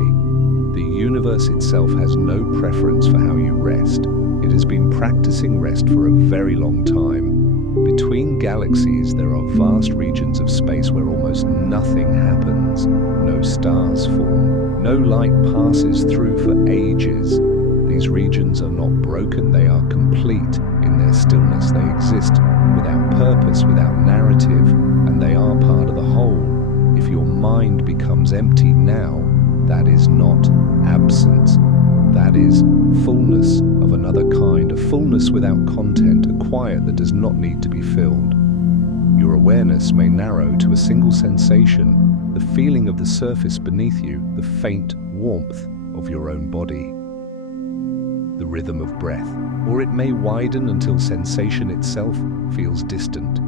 The universe itself has no preference for how you rest. It has been practicing rest for a very long time. Between galaxies, there are vast regions of space where almost nothing happens. No stars form. No light passes through for ages. These regions are not broken, they are complete. In their stillness, they exist without purpose, without narrative, and they are part of the whole. If your mind becomes empty now, that is not absence. That is fullness of another kind, a fullness without content, a quiet that does not need to be filled. Your awareness may narrow to a single sensation, the feeling of the surface beneath you, the faint warmth of your own body, the rhythm of breath, or it may widen until sensation itself feels distant.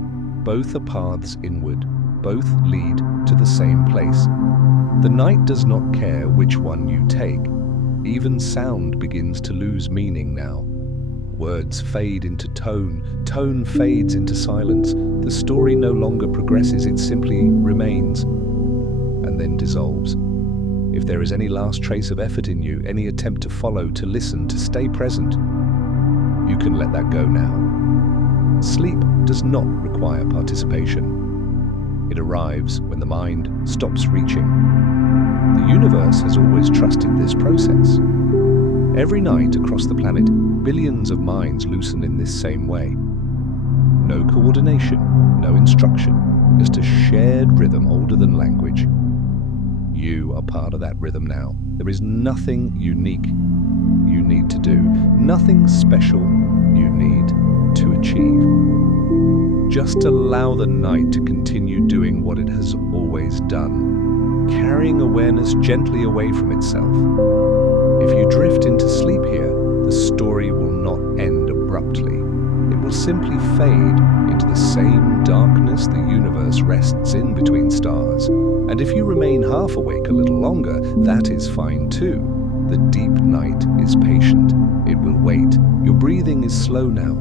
Both are paths inward, both lead to the same place. The night does not care which one you take. Even sound begins to lose meaning now. Words fade into tone, tone fades into silence. The story no longer progresses, it simply remains and then dissolves. If there is any last trace of effort in you, any attempt to follow, to listen, to stay present, you can let that go now. Sleep does not require participation. It arrives when the mind stops reaching. The universe has always trusted this process. Every night across the planet, billions of minds loosen in this same way. No coordination, no instruction, just a shared rhythm older than language. You are part of that rhythm now. There is nothing unique. You need to do, nothing special you need to achieve. Just allow the night to continue doing what it has always done, carrying awareness gently away from itself. If you drift into sleep here, the story will not end abruptly. It will simply fade into the same darkness the universe rests in between stars. And if you remain half awake a little longer, that is fine too. The deep night is patient. It will wait. Your breathing is slow now,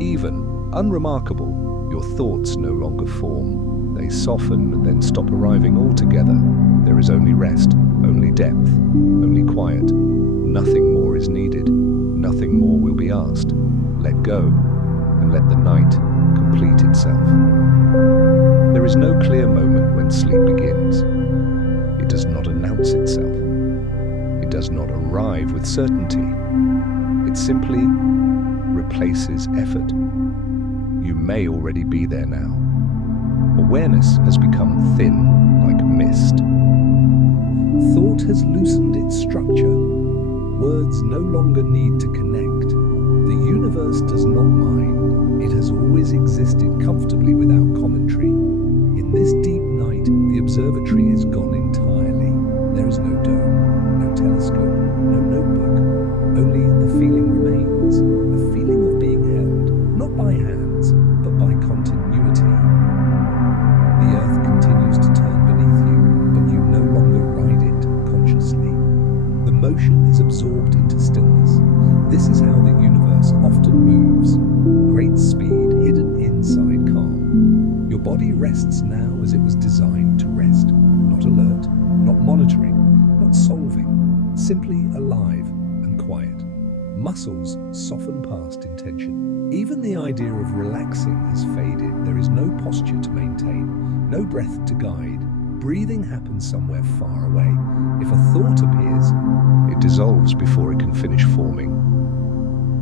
even, unremarkable. Your thoughts no longer form. They soften and then stop arriving altogether. There is only rest, only depth, only quiet. Nothing more is needed. Nothing more will be asked. Let go and let the night complete itself. There is no clear moment when sleep begins. It does not announce itself. It does not arrive with certainty. It simply replaces effort. You may already be there now. Awareness has become thin like mist. Thought has loosened its structure. Words no longer need to connect. The universe does not mind. It has always existed comfortably without commentary. In this deep night, the observatory is gone entirely. There is no dome, no telescope, no notebook. Only the feeling remains. A feeling of being held, not by hands, but by continuity. The earth continues to turn beneath you, but you no longer ride it consciously. The motion is absorbed into stillness. This is how the universe often moves. Great speed hidden inside calm. Your body rests now as it was designed to rest. Not alert, not monitoring, not solving. Simply alive and quiet. Muscles soften past intention. Even the idea of relaxing has faded. There is no posture to maintain, no breath to guide. Breathing happens somewhere far away. If a thought appears, it dissolves before it can finish forming.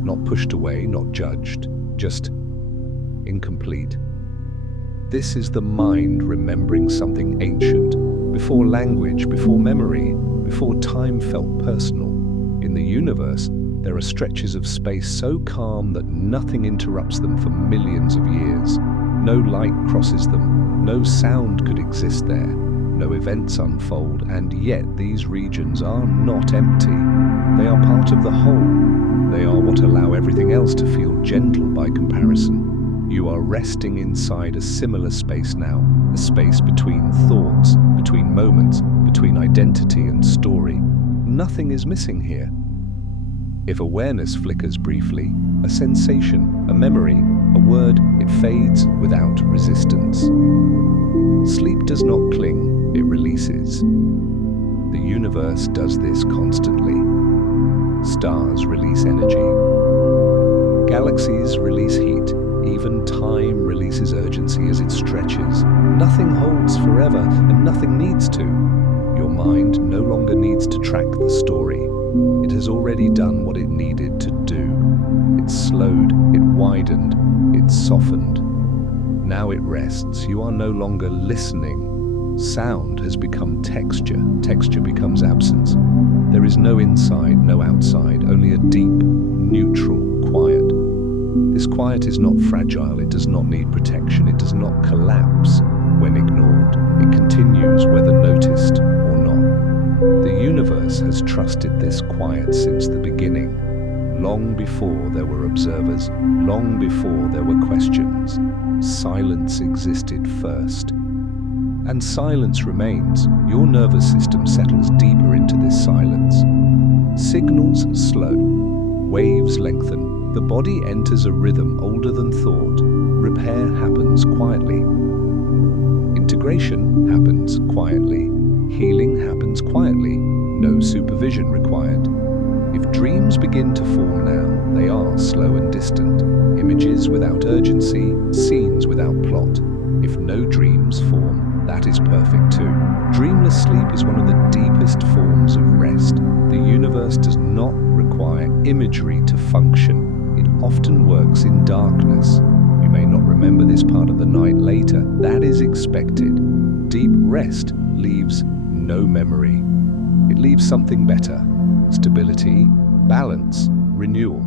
Not pushed away, not judged, just incomplete. This is the mind remembering something ancient, before language, before memory, before time felt personal. In the universe, there are stretches of space so calm that nothing interrupts them for millions of years. No light crosses them, no sound could exist there, no events unfold, and yet these regions are not empty. They are part of the whole. They are what allow everything else to feel gentle by comparison. You are resting inside a similar space now, a space between thoughts, between moments, between identity and story. Nothing is missing here. If awareness flickers briefly, a sensation, a memory, a word, it fades without resistance. Sleep does not cling, it releases. The universe does this constantly. Stars release energy. Galaxies release heat. Even time releases urgency as it stretches. Nothing holds forever, and nothing needs to. Your mind no longer needs to track the story. It has already done what it needed to do. It slowed, it widened, it softened. Now it rests. You are no longer listening. Sound has become texture. Texture becomes absence. There is no inside, no outside, only a deep, neutral quiet. This quiet is not fragile. It does not need protection. It does not collapse when ignored. It continues whether noticed or not. The universe has trusted this quiet since the beginning. Long before there were observers, long before there were questions, silence existed first. And silence remains. Your nervous system settles deeper into this silence. Signals slow, waves lengthen. The body enters a rhythm older than thought. Repair happens quietly. Integration happens quietly. Healing happens quietly. No supervision required. If dreams begin to form now, they are slow and distant. Images without urgency, scenes without plot. If no dreams form, that is perfect too. Dreamless sleep is one of the deepest forms of rest. The universe does not require imagery to function. It often works in darkness. You may not remember this part of the night later. That is expected. Deep rest leaves no memory. It leaves something better. Stability, balance, renewal.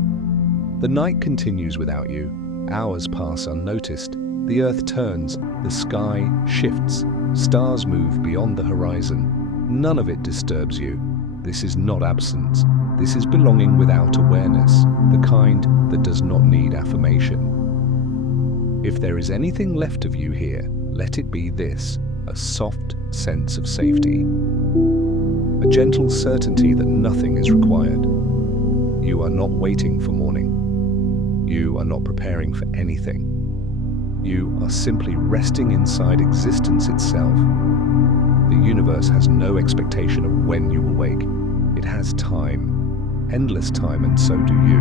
The night continues without you. Hours pass unnoticed. The earth turns, the sky shifts, stars move beyond the horizon. None of it disturbs you. This is not absence. This is belonging without awareness, the kind that does not need affirmation. If there is anything left of you here, let it be this, a soft sense of safety. A gentle certainty that nothing is required. You are not waiting for morning. You are not preparing for anything. You are simply resting inside existence itself. The universe has no expectation of when you will wake. It has time, endless time, and so do you.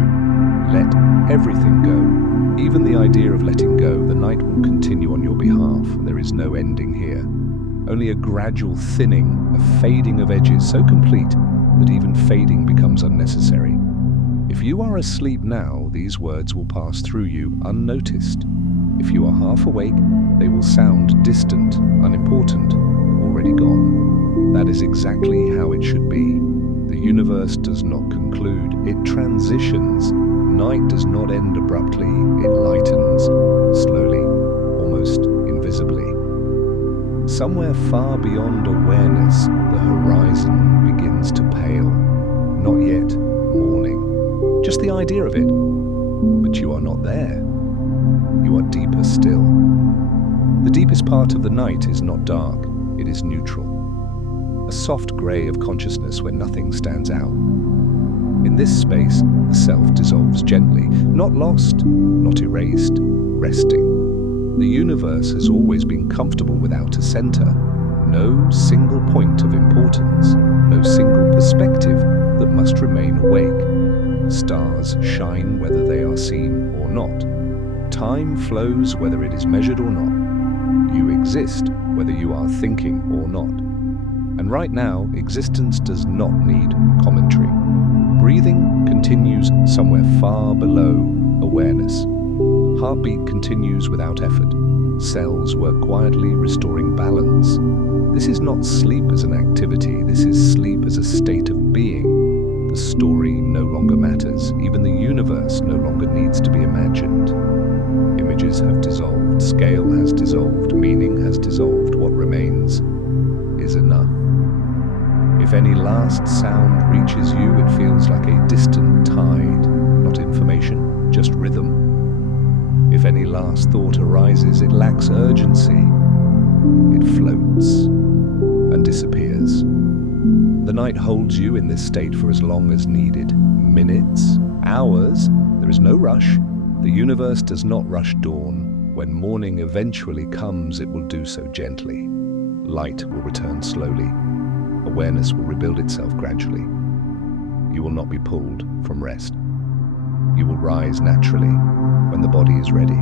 Let everything go. Even the idea of letting go, the night will continue on your behalf. There is no ending here. Only a gradual thinning, a fading of edges so complete that even fading becomes unnecessary. If you are asleep now, these words will pass through you unnoticed. If you are half awake, they will sound distant, unimportant, already gone. That is exactly how it should be. The universe does not conclude, it transitions. Night does not end abruptly, it lightens, slowly, almost invisibly. Somewhere far beyond awareness, the horizon begins to pale. Not yet morning, just the idea of it. But you are not there. You are deeper still. The deepest part of the night is not dark, it is neutral. A soft grey of consciousness where nothing stands out. In this space, the self dissolves gently, not lost, not erased, resting. The universe has always been comfortable without a center. No single point of importance, no single perspective that must remain awake. Stars shine whether they are seen or not. Time flows whether it is measured or not. You exist whether you are thinking or not. And right now, existence does not need commentary. Breathing continues somewhere far below awareness. Heartbeat continues without effort. Cells work quietly, restoring balance. This is not sleep as an activity, this is sleep as a state of being. The story no longer matters. Even the universe no longer needs to be imagined. Images have dissolved, scale has dissolved, meaning has dissolved. What remains is enough. If any last sound reaches you, it feels like a distant tide, not information, just rhythm. If any last thought arises, it lacks urgency. It floats and disappears. The night holds you in this state for as long as needed. Minutes, hours, there is no rush. The universe does not rush dawn. When morning eventually comes, it will do so gently. Light will return slowly. Awareness will rebuild itself gradually. You will not be pulled from rest. You will rise naturally when the body is ready.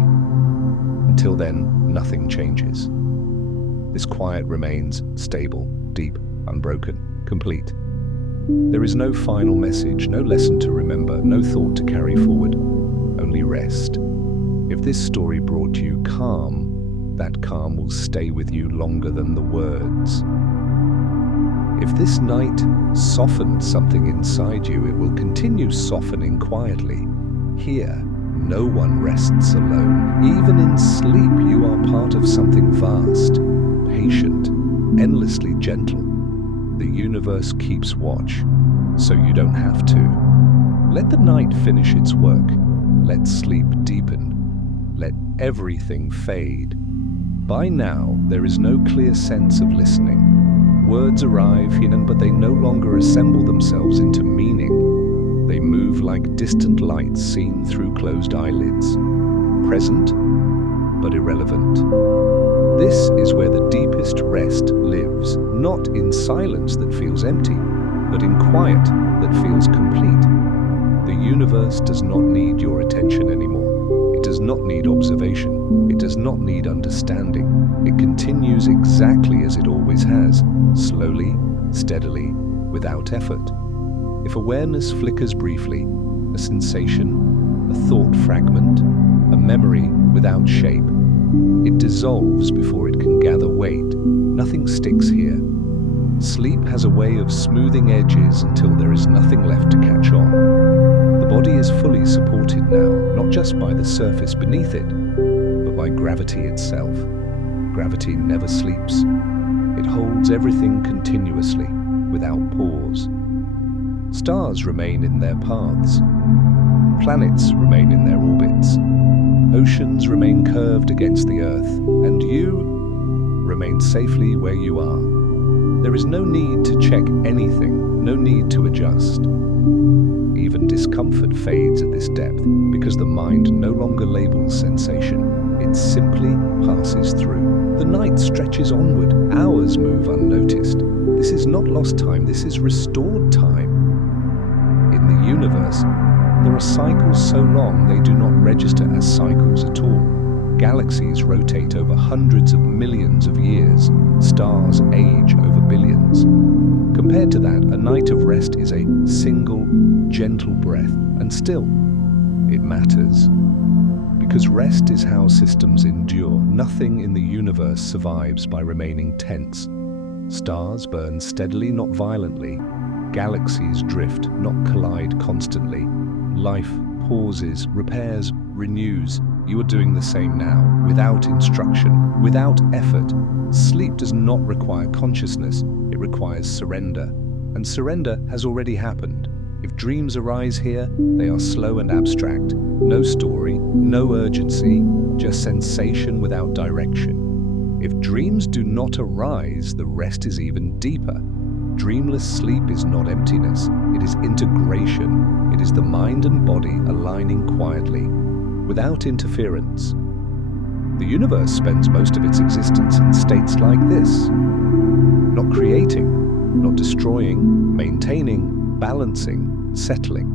Until then, nothing changes. This quiet remains stable, deep, unbroken, complete. There is no final message, no lesson to remember, no thought to carry forward, only rest. If this story brought you calm, that calm will stay with you longer than the words. If this night softened something inside you, it will continue softening quietly. Here, no one rests alone. Even in sleep, you are part of something vast, patient, endlessly gentle. The universe keeps watch, so you don't have to. Let the night finish its work. Let sleep deepen. Let everything fade. By now, there is no clear sense of listening. Words arrive, but they no longer assemble themselves into meaning. They move like distant lights seen through closed eyelids. Present, but irrelevant. This is where the deepest rest lives, not in silence that feels empty, but in quiet that feels complete. The universe does not need your attention anymore. It does not need observation. It does not need understanding. It continues exactly as it always has, slowly, steadily, without effort. If awareness flickers briefly, a sensation, a thought fragment, a memory without shape, it dissolves before it can gather weight. Nothing sticks here. Sleep has a way of smoothing edges until there is nothing left to catch on. The body is fully supported now, not just by the surface beneath it, but by gravity itself. Gravity never sleeps. It holds everything continuously, without pause. Stars remain in their paths. Planets remain in their orbits. Oceans remain curved against the Earth, and you remain safely where you are. There is no need to check anything, no need to adjust. Even discomfort fades at this depth because the mind no longer labels sensation. It simply passes through. The night stretches onward. Hours move unnoticed. This is not lost time, this is restored time. In the universe, there are cycles so long they do not register as cycles at all. Galaxies rotate over hundreds of millions of years. Stars age over billions. Compared to that, a night of rest is a single, gentle breath, and still, it matters. Because rest is how systems endure. Nothing in the universe survives by remaining tense. Stars burn steadily, not violently. Galaxies drift, not collide constantly. Life pauses, repairs, renews. You are doing the same now, without instruction, without effort. Sleep does not require consciousness, it requires surrender. And surrender has already happened. If dreams arise here, they are slow and abstract. No story, no urgency, just sensation without direction. If dreams do not arise, the rest is even deeper. Dreamless sleep is not emptiness, it is integration. It is the mind and body aligning quietly, without interference. The universe spends most of its existence in states like this. Not creating, not destroying, maintaining, balancing, settling.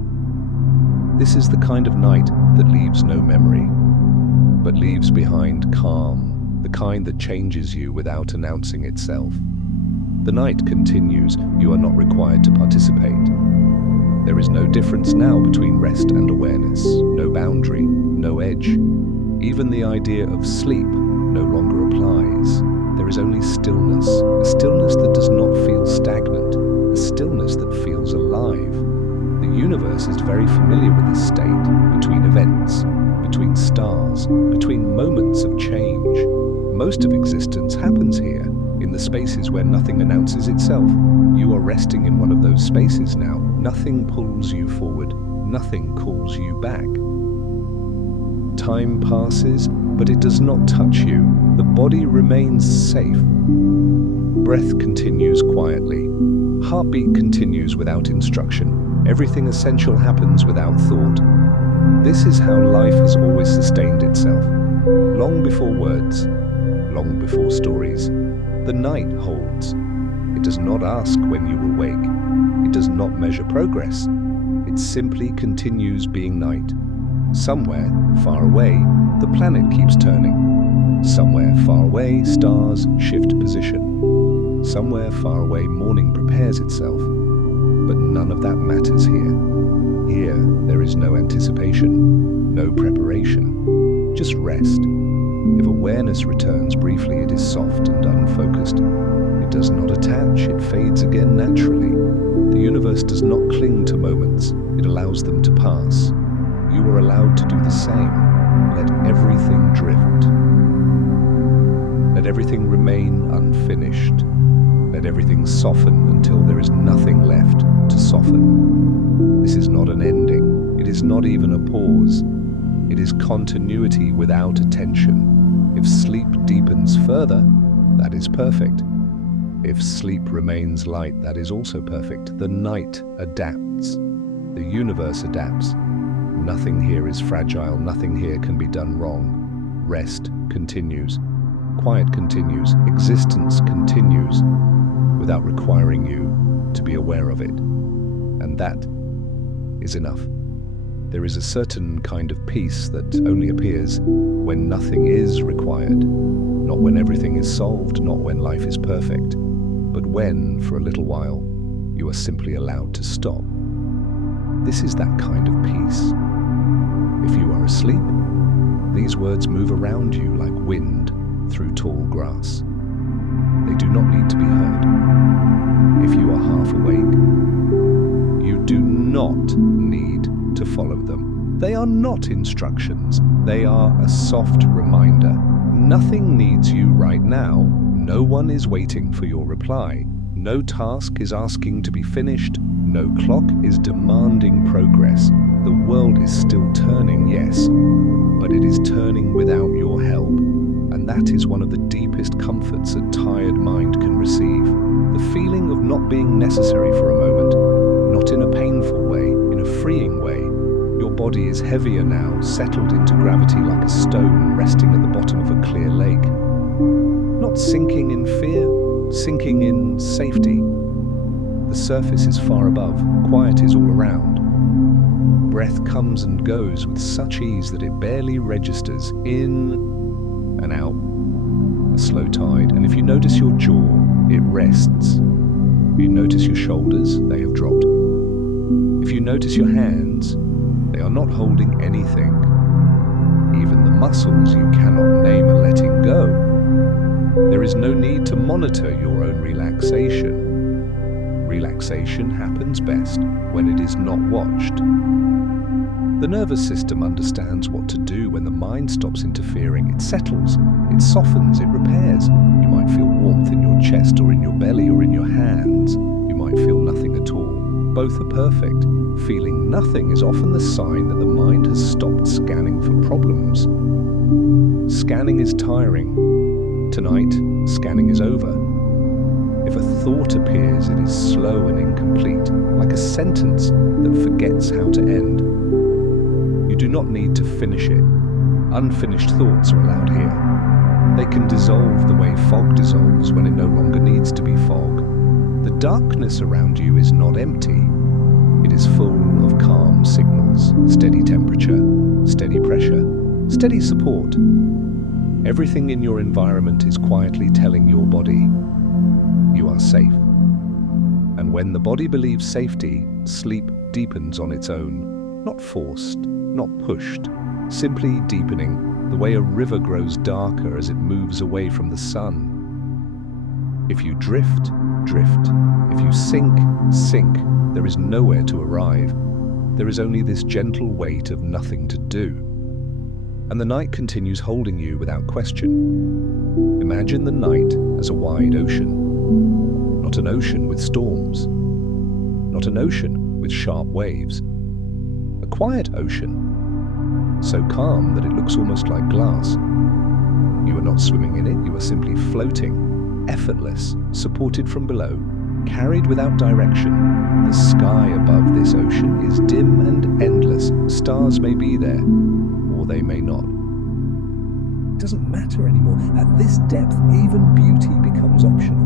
This is the kind of night that leaves no memory, but leaves behind calm, the kind that changes you without announcing itself. The night continues, you are not required to participate. There is no difference now between rest and awareness, no boundary, no edge. Even the idea of sleep no longer applies. There is only stillness, a stillness that does not feel stagnant, a stillness that feels alive. The universe is very familiar with this state, between events, between stars, between moments of change. Most of existence happens here, in the spaces where nothing announces itself. You are resting in one of those spaces now. Nothing pulls you forward, nothing calls you back. Time passes, but it does not touch you. The body remains safe. Breath continues quietly. Heartbeat continues without instruction. Everything essential happens without thought. This is how life has always sustained itself. Long before words, long before stories. The night holds. It does not ask when you will wake. It does not measure progress. It simply continues being night. Somewhere, far away, the planet keeps turning. Somewhere far away, stars shift position. Somewhere far away, morning prepares itself. But none of that matters here. Here, there is no anticipation, no preparation, just rest. If awareness returns briefly, it is soft and unfocused. It does not attach, it fades again naturally. The universe does not cling to moments, it allows them to pass. You are allowed to do the same. Let everything drift. Let everything remain unfinished. Let everything soften until there is nothing left to soften. This is not an ending. It is not even a pause. It is continuity without attention. If sleep deepens further, that is perfect. If sleep remains light, that is also perfect. The night adapts. The universe adapts. Nothing here is fragile. Nothing here can be done wrong. Rest continues. Quiet continues. Existence continues without requiring you to be aware of it. And that is enough. There is a certain kind of peace that only appears when nothing is required, not when everything is solved, not when life is perfect, but when, for a little while, you are simply allowed to stop. This is that kind of peace. If you are asleep, these words move around you like wind through tall grass. They do not need to be heard. If you are half awake, you do not need to follow them. They are not instructions. They are a soft reminder. Nothing needs you right now. No one is waiting for your reply. No task is asking to be finished. No clock is demanding progress. The world is still turning, yes, but it is turning without your help. And that is one of the deepest comforts a tired mind can receive. The feeling of not being necessary for a moment, not in a painful way, in a freeing way. Your body is heavier now, settled into gravity like a stone resting at the bottom of a clear lake. Not sinking in fear, sinking in safety. The surface is far above, quiet is all around. Breath comes and goes with such ease that it barely registers, in and out, a slow tide. And if you notice your jaw, it rests. If you notice your shoulders, they have dropped. If you notice your hands, they are not holding anything. Even the muscles you cannot name are letting go. There is no need to monitor your own relaxation. Relaxation happens best when it is not watched. The nervous system understands what to do when the mind stops interfering. It settles, it softens, it repairs. You might feel warmth in your chest or in your belly or in your hands. You might feel nothing at all. Both are perfect. Feeling nothing is often the sign that the mind has stopped scanning for problems. Scanning is tiring. Tonight, scanning is over. If a thought appears, it is slow and incomplete, like a sentence that forgets how to end. You do not need to finish it. Unfinished thoughts are allowed here. They can dissolve the way fog dissolves when it no longer needs to be fog. The darkness around you is not empty. It is full of calm signals, steady temperature, steady pressure, steady support. Everything in your environment is quietly telling your body, you are safe. And when the body believes safety, sleep deepens on its own, not forced, not pushed, simply deepening, the way a river grows darker as it moves away from the sun. If you drift, drift. If you sink, sink. There is nowhere to arrive. There is only this gentle weight of nothing to do. And the night continues holding you without question. Imagine the night as a wide ocean. Not an ocean with storms. Not an ocean with sharp waves. A quiet ocean, so calm that it looks almost like glass. You are not swimming in it, you are simply floating, effortless, supported from below, carried without direction. The sky above this ocean is dim and endless. Stars may be there, or they may not. It doesn't matter anymore. At this depth, even beauty becomes optional.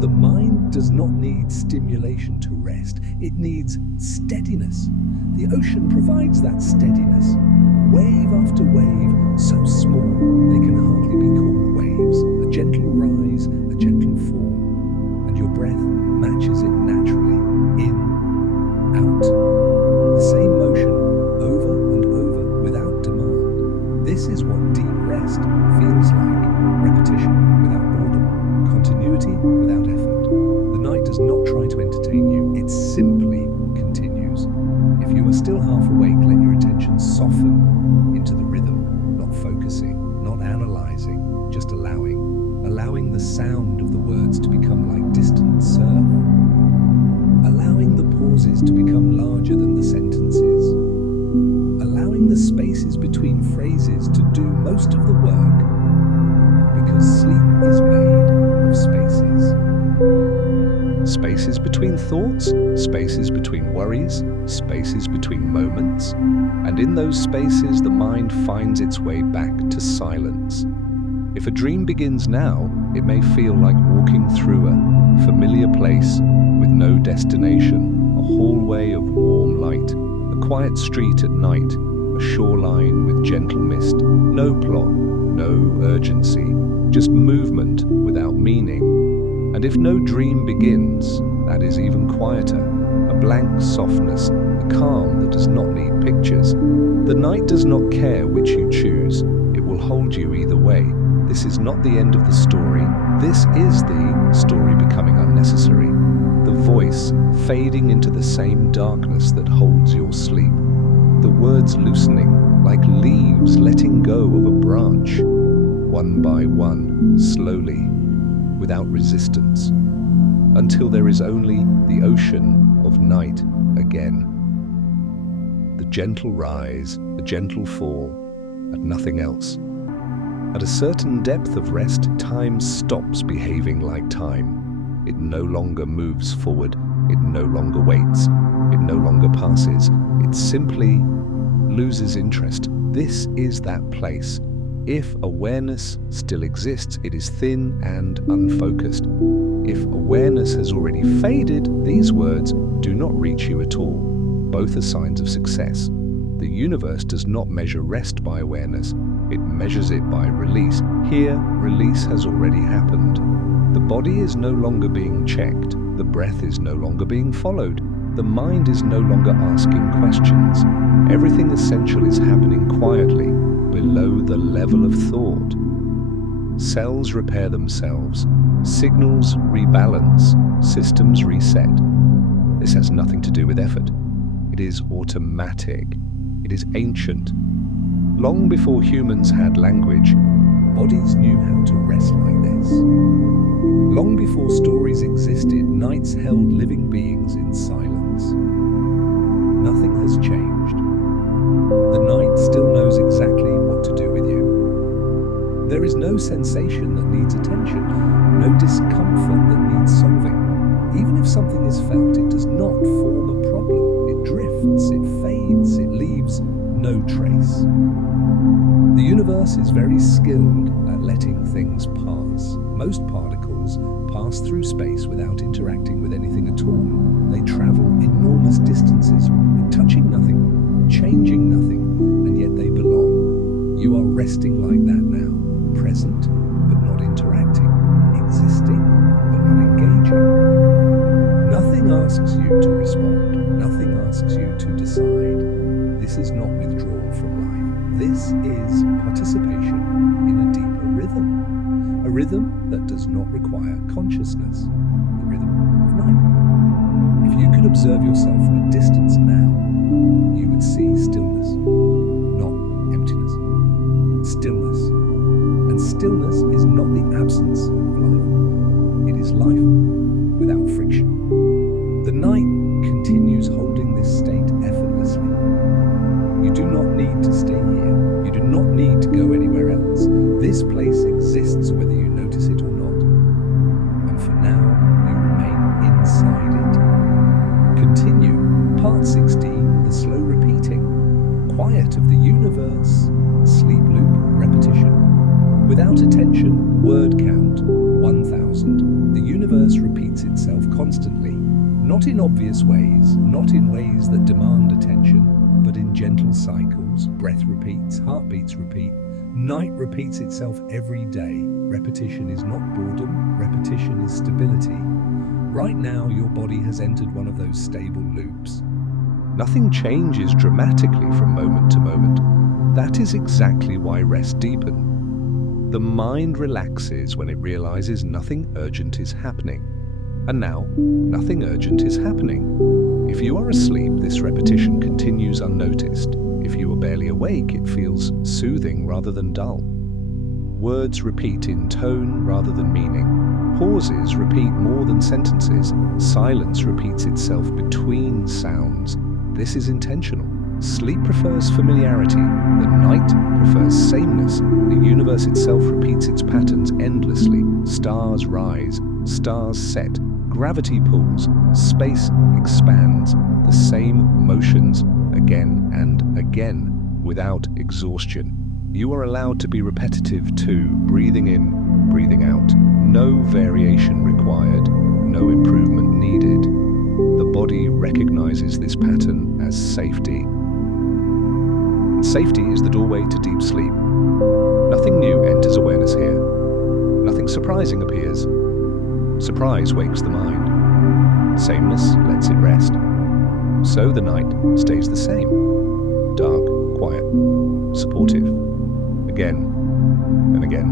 The mind does not need stimulation to rest. It needs steadiness. The ocean provides that steadiness. Wave after wave, so small they can hardly be called waves. A gentle rise, a gentle fall. And your breath matches it naturally. In, out. The same motion, over and over, without demand. This is what deep rest feels like. Repetition without boredom. Continuity without effort. The night does not try to entertain you, it simply continues. If you are still half awake, let your attention soften into the rhythm, not focusing, not analyzing, just allowing. Allowing the sound of the words to become like distant surf. Allowing the pauses to become larger than the sentences. Allowing the spaces between phrases to do most of the work. Because sleep is made of spaces. Spaces between thoughts, spaces between worries, spaces between moments. And in those spaces, the mind finds its way back to silence. If a dream begins now, it may feel like walking through a familiar place with no destination, a hallway of warm light, a quiet street at night, a shoreline with gentle mist, no plot, no urgency, just movement without meaning. And if no dream begins, that is even quieter, a blank softness, a calm that does not need pictures. The night does not care which you choose, it will hold you either way. This is not the end of the story. This is the story becoming unnecessary. The voice fading into the same darkness that holds your sleep. The words loosening like leaves letting go of a branch. One by one, slowly, without resistance, until there is only the ocean of night again. The gentle rise, the gentle fall, and nothing else. At a certain depth of rest, time stops behaving like time. It no longer moves forward, it no longer waits, it no longer passes, it simply loses interest. This is that place. If awareness still exists, it is thin and unfocused. If awareness has already faded, these words do not reach you at all. Both are signs of success. The universe does not measure rest by awareness. It measures it by release. Here, release has already happened. The body is no longer being checked. The breath is no longer being followed. The mind is no longer asking questions. Everything essential is happening quietly, below the level of thought. Cells repair themselves. Signals rebalance. Systems reset. This has nothing to do with effort. It is automatic. It is ancient. Long before humans had language, bodies knew how to rest like this. Long before stories existed, nights held living beings in silence. Nothing has changed. The night still knows exactly what to do with you. There is no sensation that needs attention, no discomfort that needs solving. Even if something is felt, it does not form a problem. It drifts, it fades, it leaves no trace. The universe is very skilled at letting things pass. Most particles pass through space without interacting with anything at all. They travel enormous distances, touching nothing, changing nothing, and yet they belong. You are resting like that now, present but not interacting, existing but not engaging. Nothing asks you to respond, nothing asks you to decide. This is not withdrawal from life. This is participation in a deeper rhythm. A rhythm that does not require consciousness. The rhythm of night. If you could observe yourself from a distance now, you would see stillness, not emptiness. Stillness. And stillness is not the absence of life. It is life without friction. The night continues holding this state effortlessly. You do not need to stay here. You do not need to go anywhere else. This place exists whether you notice it or not. And for now, you remain inside it. Continue. Part 16, the slow repeating. Quiet of the universe. Sleep loop, repetition. Without attention, word count, 1,000. The universe repeats itself constantly. Not in obvious ways, not in ways that demand attention, but in gentle cycles. Breath repeats, heartbeats repeat. Night repeats itself every day. Repetition is not boredom, repetition is stability. Right now, your body has entered one of those stable loops. Nothing changes dramatically from moment to moment. That is exactly why rest deepens. The mind relaxes when it realizes nothing urgent is happening. And now, nothing urgent is happening. If you are asleep, this repetition continues unnoticed. If you are barely awake, it feels soothing rather than dull. Words repeat in tone rather than meaning. Pauses repeat more than sentences. Silence repeats itself between sounds. This is intentional. Sleep prefers familiarity. The night prefers sameness. The universe itself repeats its patterns endlessly. Stars rise, stars set. Gravity pulls, space expands, the same motions again and again, without exhaustion. You are allowed to be repetitive too, breathing in, breathing out. No variation required, no improvement needed. The body recognizes this pattern as safety. Safety is the doorway to deep sleep. Nothing new enters awareness here. Nothing surprising appears. Surprise wakes the mind. Sameness lets it rest. So the night stays the same. Dark, quiet, supportive. Again, and again,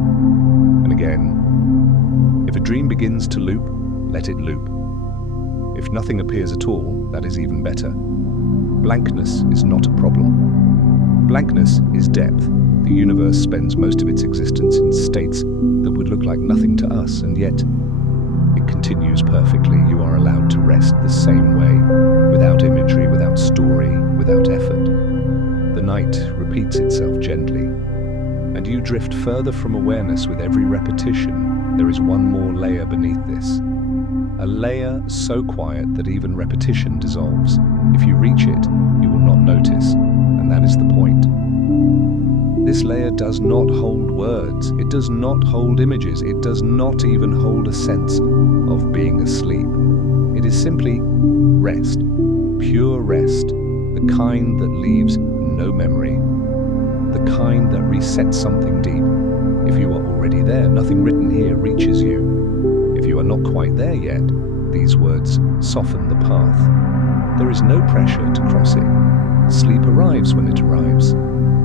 and again. If a dream begins to loop, let it loop. If nothing appears at all, that is even better. Blankness is not a problem. Blankness is depth. The universe spends most of its existence in states that would look like nothing to us, and yet it continues perfectly. You are allowed to rest the same way, without imagery, without story, without effort. The night repeats itself gently, and you drift further from awareness with every repetition. There is one more layer beneath this. A layer so quiet that even repetition dissolves. If you reach it, you will not notice, and that is the point. This layer does not hold words, it does not hold images, it does not even hold a sense of being asleep. It is simply rest, pure rest, the kind that leaves no memory, the kind that resets something deep. If you are already there, nothing written here reaches you. If you are not quite there yet, these words soften the path. There is no pressure to cross it. Sleep arrives when it arrives.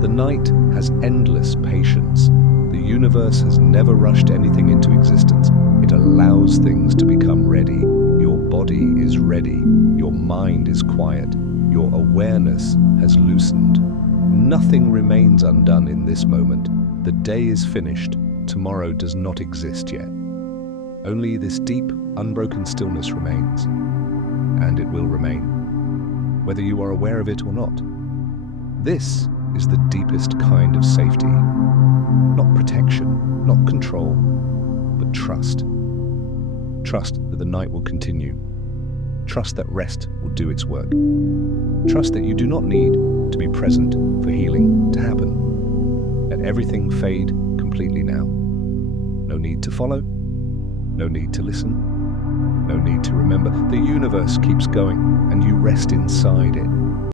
The night has endless patience. The universe has never rushed anything into existence. It allows things to become ready. Your body is ready. Your mind is quiet. Your awareness has loosened. Nothing remains undone in this moment. The day is finished. Tomorrow does not exist yet. Only this deep, unbroken stillness remains, and it will remain, whether you are aware of it or not. This is the deepest kind of safety. Not protection, not control, but trust. Trust that the night will continue. Trust that rest will do its work. Trust that you do not need to be present for healing to happen. Let everything fade completely now. No need to follow. No need to listen, no need to remember. The universe keeps going, and you rest inside it.